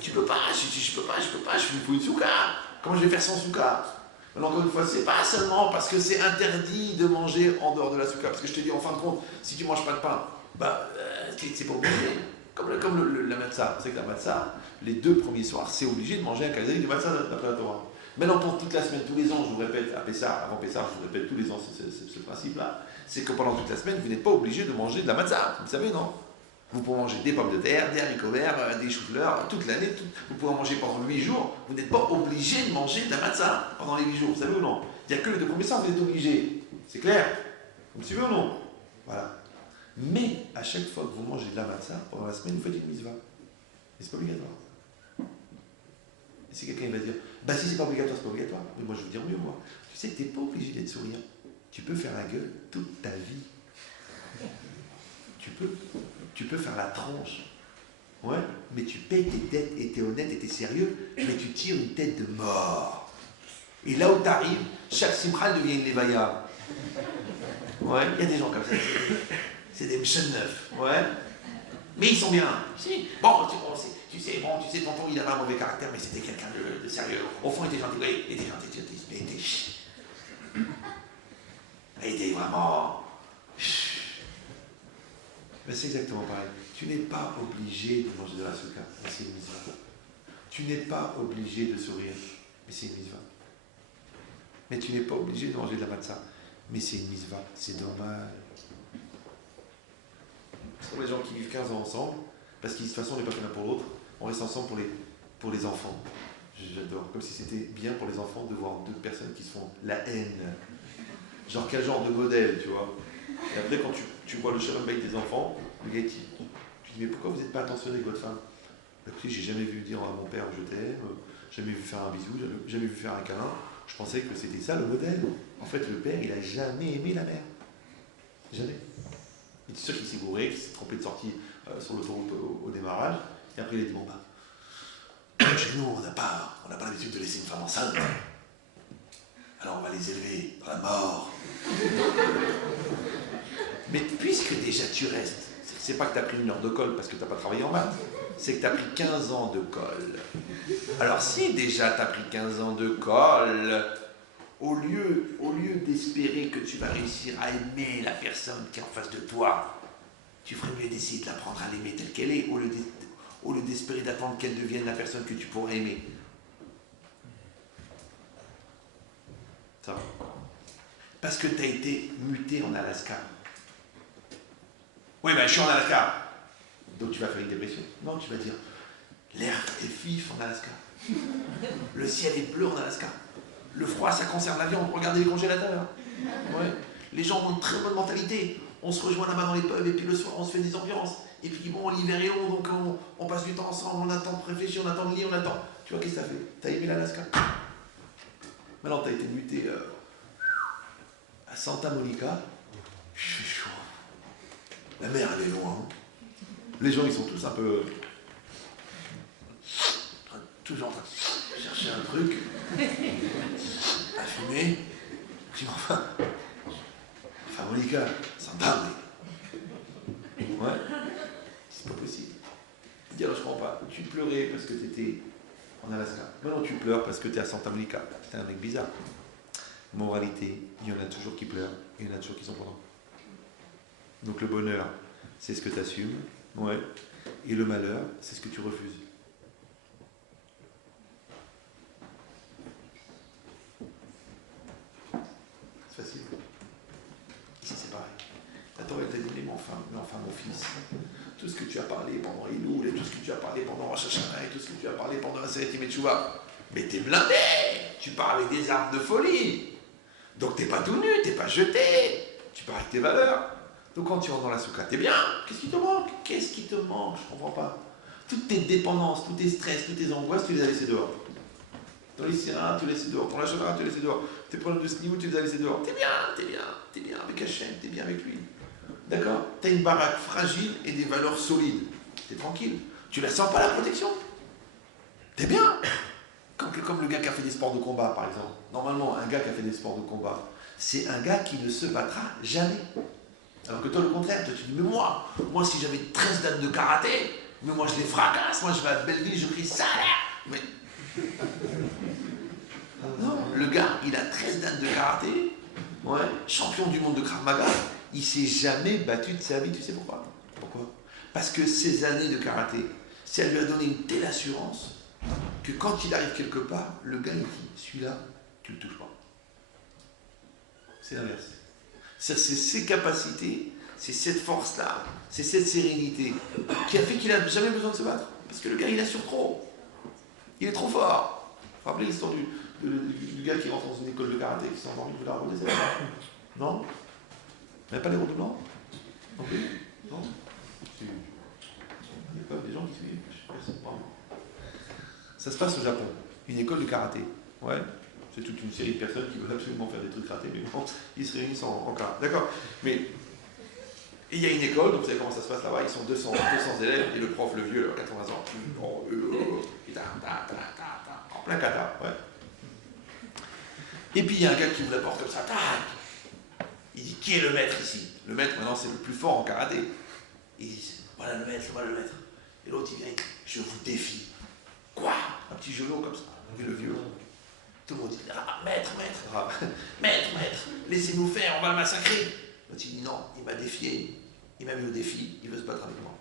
Tu peux pas, je peux pas, je fais une souka. Comment je vais faire sans souka? Encore une fois, c'est pas seulement parce que c'est interdit de manger en dehors de la souka. Parce que je te dis, en fin de compte, si tu manges pas de pain, c'est pas obligé. Comme la matzah. C'est que la matzah, les 2 premiers soirs, c'est obligé de manger un kazalik de matzah d'après la Torah. Maintenant, pour toute la semaine, tous les ans, je vous répète, avant Pessah, je vous répète tous les ans ce principe-là, c'est que pendant toute la semaine, vous n'êtes pas obligé de manger de la matzah. Vous savez, non? Vous pouvez manger des pommes de terre, des haricots verts, des choux-fleurs, toute l'année. Vous pouvez en manger pendant 8 jours. Vous n'êtes pas obligé de manger de la matzah pendant les 8 jours. Vous savez ou non? Il n'y a que les 2 premiers soirs, vous êtes obligé. C'est clair? Vous me suivez ou non? Voilà. Mais à chaque fois que vous mangez de la matzah, pendant la semaine, vous faites une mitzvah. Et c'est pas obligatoire. Et si quelqu'un va dire, si c'est pas obligatoire, c'est pas obligatoire. Mais moi je veux dire mieux, moi. Tu sais que tu n'es pas obligé d'être souriant. Tu peux faire la gueule toute ta vie. Tu peux faire la tronche. Ouais, mais tu payes tes dettes et t'es honnête et t'es sérieux, mais tu tires une tête de mort. Et là où t'arrives, chaque simcha devient une levaya. Ouais, il y a des gens comme ça. C'est des mchen neufs. Ouais. Mais ils sont bien. Si. Bon, tu sais, tonton, il avait un mauvais caractère, mais c'était quelqu'un de sérieux. Au fond, il était gentil. Oui, il était gentil, mais il était il était vraiment... Mais c'est exactement pareil. Tu n'es pas obligé de manger de la souka, mais c'est une mitzvah. Tu n'es pas obligé de sourire, mais c'est une mitzvah. Mais tu n'es pas obligé de manger de la matzah, mais c'est une mitzvah. C'est dommage. Ce sont les gens qui vivent 15 ans ensemble, parce que de toute façon on n'est pas fait l'un pour l'autre, on reste ensemble pour les enfants. J'adore, comme si c'était bien pour les enfants de voir deux personnes qui se font la haine. Genre quel genre de modèle, tu vois. Et après quand tu vois le shalom bayit des enfants, le gars tu dis mais pourquoi vous n'êtes pas attentionné avec votre femme? Écoutez, j'ai jamais vu dire à mon père je t'aime, jamais vu faire un bisou, jamais vu faire un câlin. Je pensais que c'était ça le modèle. En fait le père il a jamais aimé la mère. Jamais. Il est sûr qu'il s'est bourré, qu'il s'est trompé de sortie sur l'autoroute au démarrage. Et après, il a dit, bon, bah, chez nous, on n'a pas l'habitude de laisser une femme enceinte. Alors, on va les élever dans la mort. Mais puisque déjà tu restes, c'est pas que tu as pris une heure de colle parce que tu n'as pas travaillé en maths, c'est que tu as pris 15 ans de colle. Alors, si déjà tu as pris 15 ans de colle, au lieu d'espérer que tu vas réussir à aimer la personne qui est en face de toi, tu ferais mieux d'essayer de l'apprendre à l'aimer telle qu'elle est, au lieu d'espérer d'attendre qu'elle devienne la personne que tu pourrais aimer. Ça. Parce que tu as été muté en Alaska. Oui, ben je suis en Alaska. Donc tu vas faire une dépression. Non, tu vas dire, l'air est vif en Alaska. Le ciel est bleu en Alaska. Le froid, ça conserve la viande. Regardez les congélateurs. Ouais. Les gens ont une très bonne mentalité. On se rejoint là-bas dans les pubs et puis le soir, on se fait des ambiances. Et puis bon, l'hiver est long, donc on passe du temps ensemble, on attend de réfléchir, on attend de lire, on attend. Tu vois, qu'est-ce que ça fait? T'as aimé l'Alaska? Maintenant, t'as été muté à Santa Monica. Il fait chaud. La mer, elle est loin. Les gens, ils sont tous un peu... toujours en train de chercher un truc à fumer. Je dis, enfin, Monica, Santa Monica. Ouais, c'est pas possible. Je dis, alors je comprends pas. Tu pleurais parce que tu étais en Alaska. Maintenant, tu pleures parce que tu es à Santa Monica. C'est un mec bizarre. Moralité, il y en a toujours qui pleurent, il y en a toujours qui sont contents. Donc le bonheur, c'est ce que tu assumes. Ouais. Et le malheur, c'est ce que tu refuses. C'est facile. Ici, c'est pareil. La Torah t'a dit, mais enfin, mon fils, tout ce que tu as parlé pendant Elul, et tout ce que tu as parlé pendant Rosh Hashanah, et tout ce que tu as parlé pendant la Seret Yom Teshuvah, mais t'es blindé. Tu pars avec des armes de folie. Donc t'es pas tout nu, t'es pas jeté. Tu pars avec tes valeurs. Donc quand tu rentres dans la soukha, t'es bien. Qu'est-ce qui te manque? Qu'est-ce qui te manque? Je comprends pas. Toutes tes dépendances, tous tes stress, toutes tes angoisses, tu les as laissées dehors. Ton lycéen, tu les laisses dehors. Ton lachara, tu les laisses dehors. Tes problèmes de ce niveau, tu les as laissés dehors. T'es bien avec Hachem, t'es bien avec lui. D'accord? T'as une baraque fragile et des valeurs solides. T'es tranquille. Tu la sens pas la protection. T'es bien. Comme le gars qui a fait des sports de combat, par exemple. Normalement, un gars qui a fait des sports de combat, c'est un gars qui ne se battra jamais. Alors que toi, le contraire, toi, tu dis, mais moi, si j'avais 13 dates de karaté, mais moi, je les fracasse, moi, je vais à Belleville, je crie ça là. Mais... non, le gars, il a 13 dates de karaté, ouais, champion du monde de Krav Maga, il s'est jamais battu de sa vie, tu sais pourquoi? Pourquoi? Parce que ces années de karaté, ça lui a donné une telle assurance que quand il arrive quelque part, le gars il dit, celui-là, tu le touches pas. C'est l'inverse. C'est ces capacités, c'est cette force-là, c'est cette sérénité qui a fait qu'il n'a jamais besoin de se battre. Parce que le gars, il assure trop. Il est trop fort. Vous vous rappelez l'histoire du gars qui rentre dans une école de karaté, qui s'est endormi, vous la reconnaissez? Non? Il n'y a pas les roues blancs? Non plus? Non? Il y a pas des gens qui suivent, personne pas. Ça se passe au Japon, une école de karaté. Ouais, c'est toute une série de personnes qui veulent absolument faire des trucs karaté, mais bon, ils se réunissent en karaté. D'accord? Mais il y a une école, donc vous savez comment ça se passe là-bas, ils sont 200 élèves, et le prof, le vieux, 80 ans, en plein kata, ouais. Et puis il y a un gars qui ouvre la porte comme ça, tac. Il dit, qui est le maître ici? Le maître, maintenant, c'est le plus fort en karaté. Il dit, voilà. voilà le maître, voilà le maître. Et l'autre, il vient, je vous défie. Quoi? Un petit gelot comme ça. Et le vieux. Tout le monde dit, ah, maître, maître, maître, maître, laissez-nous faire, on va le massacrer. L'autre, il dit, non, il m'a défié. Il m'a mis au défi, il veut se battre avec moi.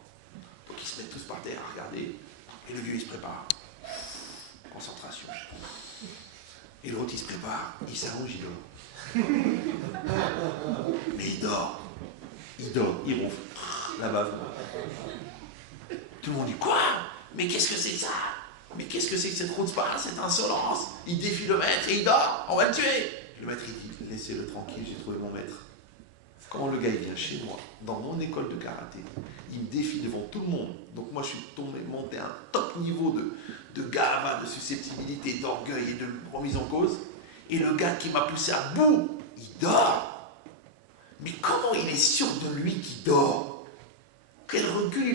Donc ils se mettent tous par terre à regarder. Et le vieux, il se prépare. Concentration. Et l'autre, il se prépare, il s'allonge, il dort. Mais il dort. Il dort, il ronfle. La bave. Tout le monde dit, quoi? Mais qu'est-ce que c'est que ça? Mais qu'est-ce que c'est que cette chutzpah, cette insolence? Il défie le maître et il dort, on va le tuer. Le maître, il dit, laissez-le tranquille, j'ai trouvé mon maître. Quand le gars il vient chez moi, dans mon école de karaté, il me défie devant tout le monde. Donc moi je suis monté à un top niveau de gava, de susceptibilité, d'orgueil et de remise en cause. Et le gars qui m'a poussé à bout, il dort. Mais comment il est sûr de lui qu'il dort? Quel recul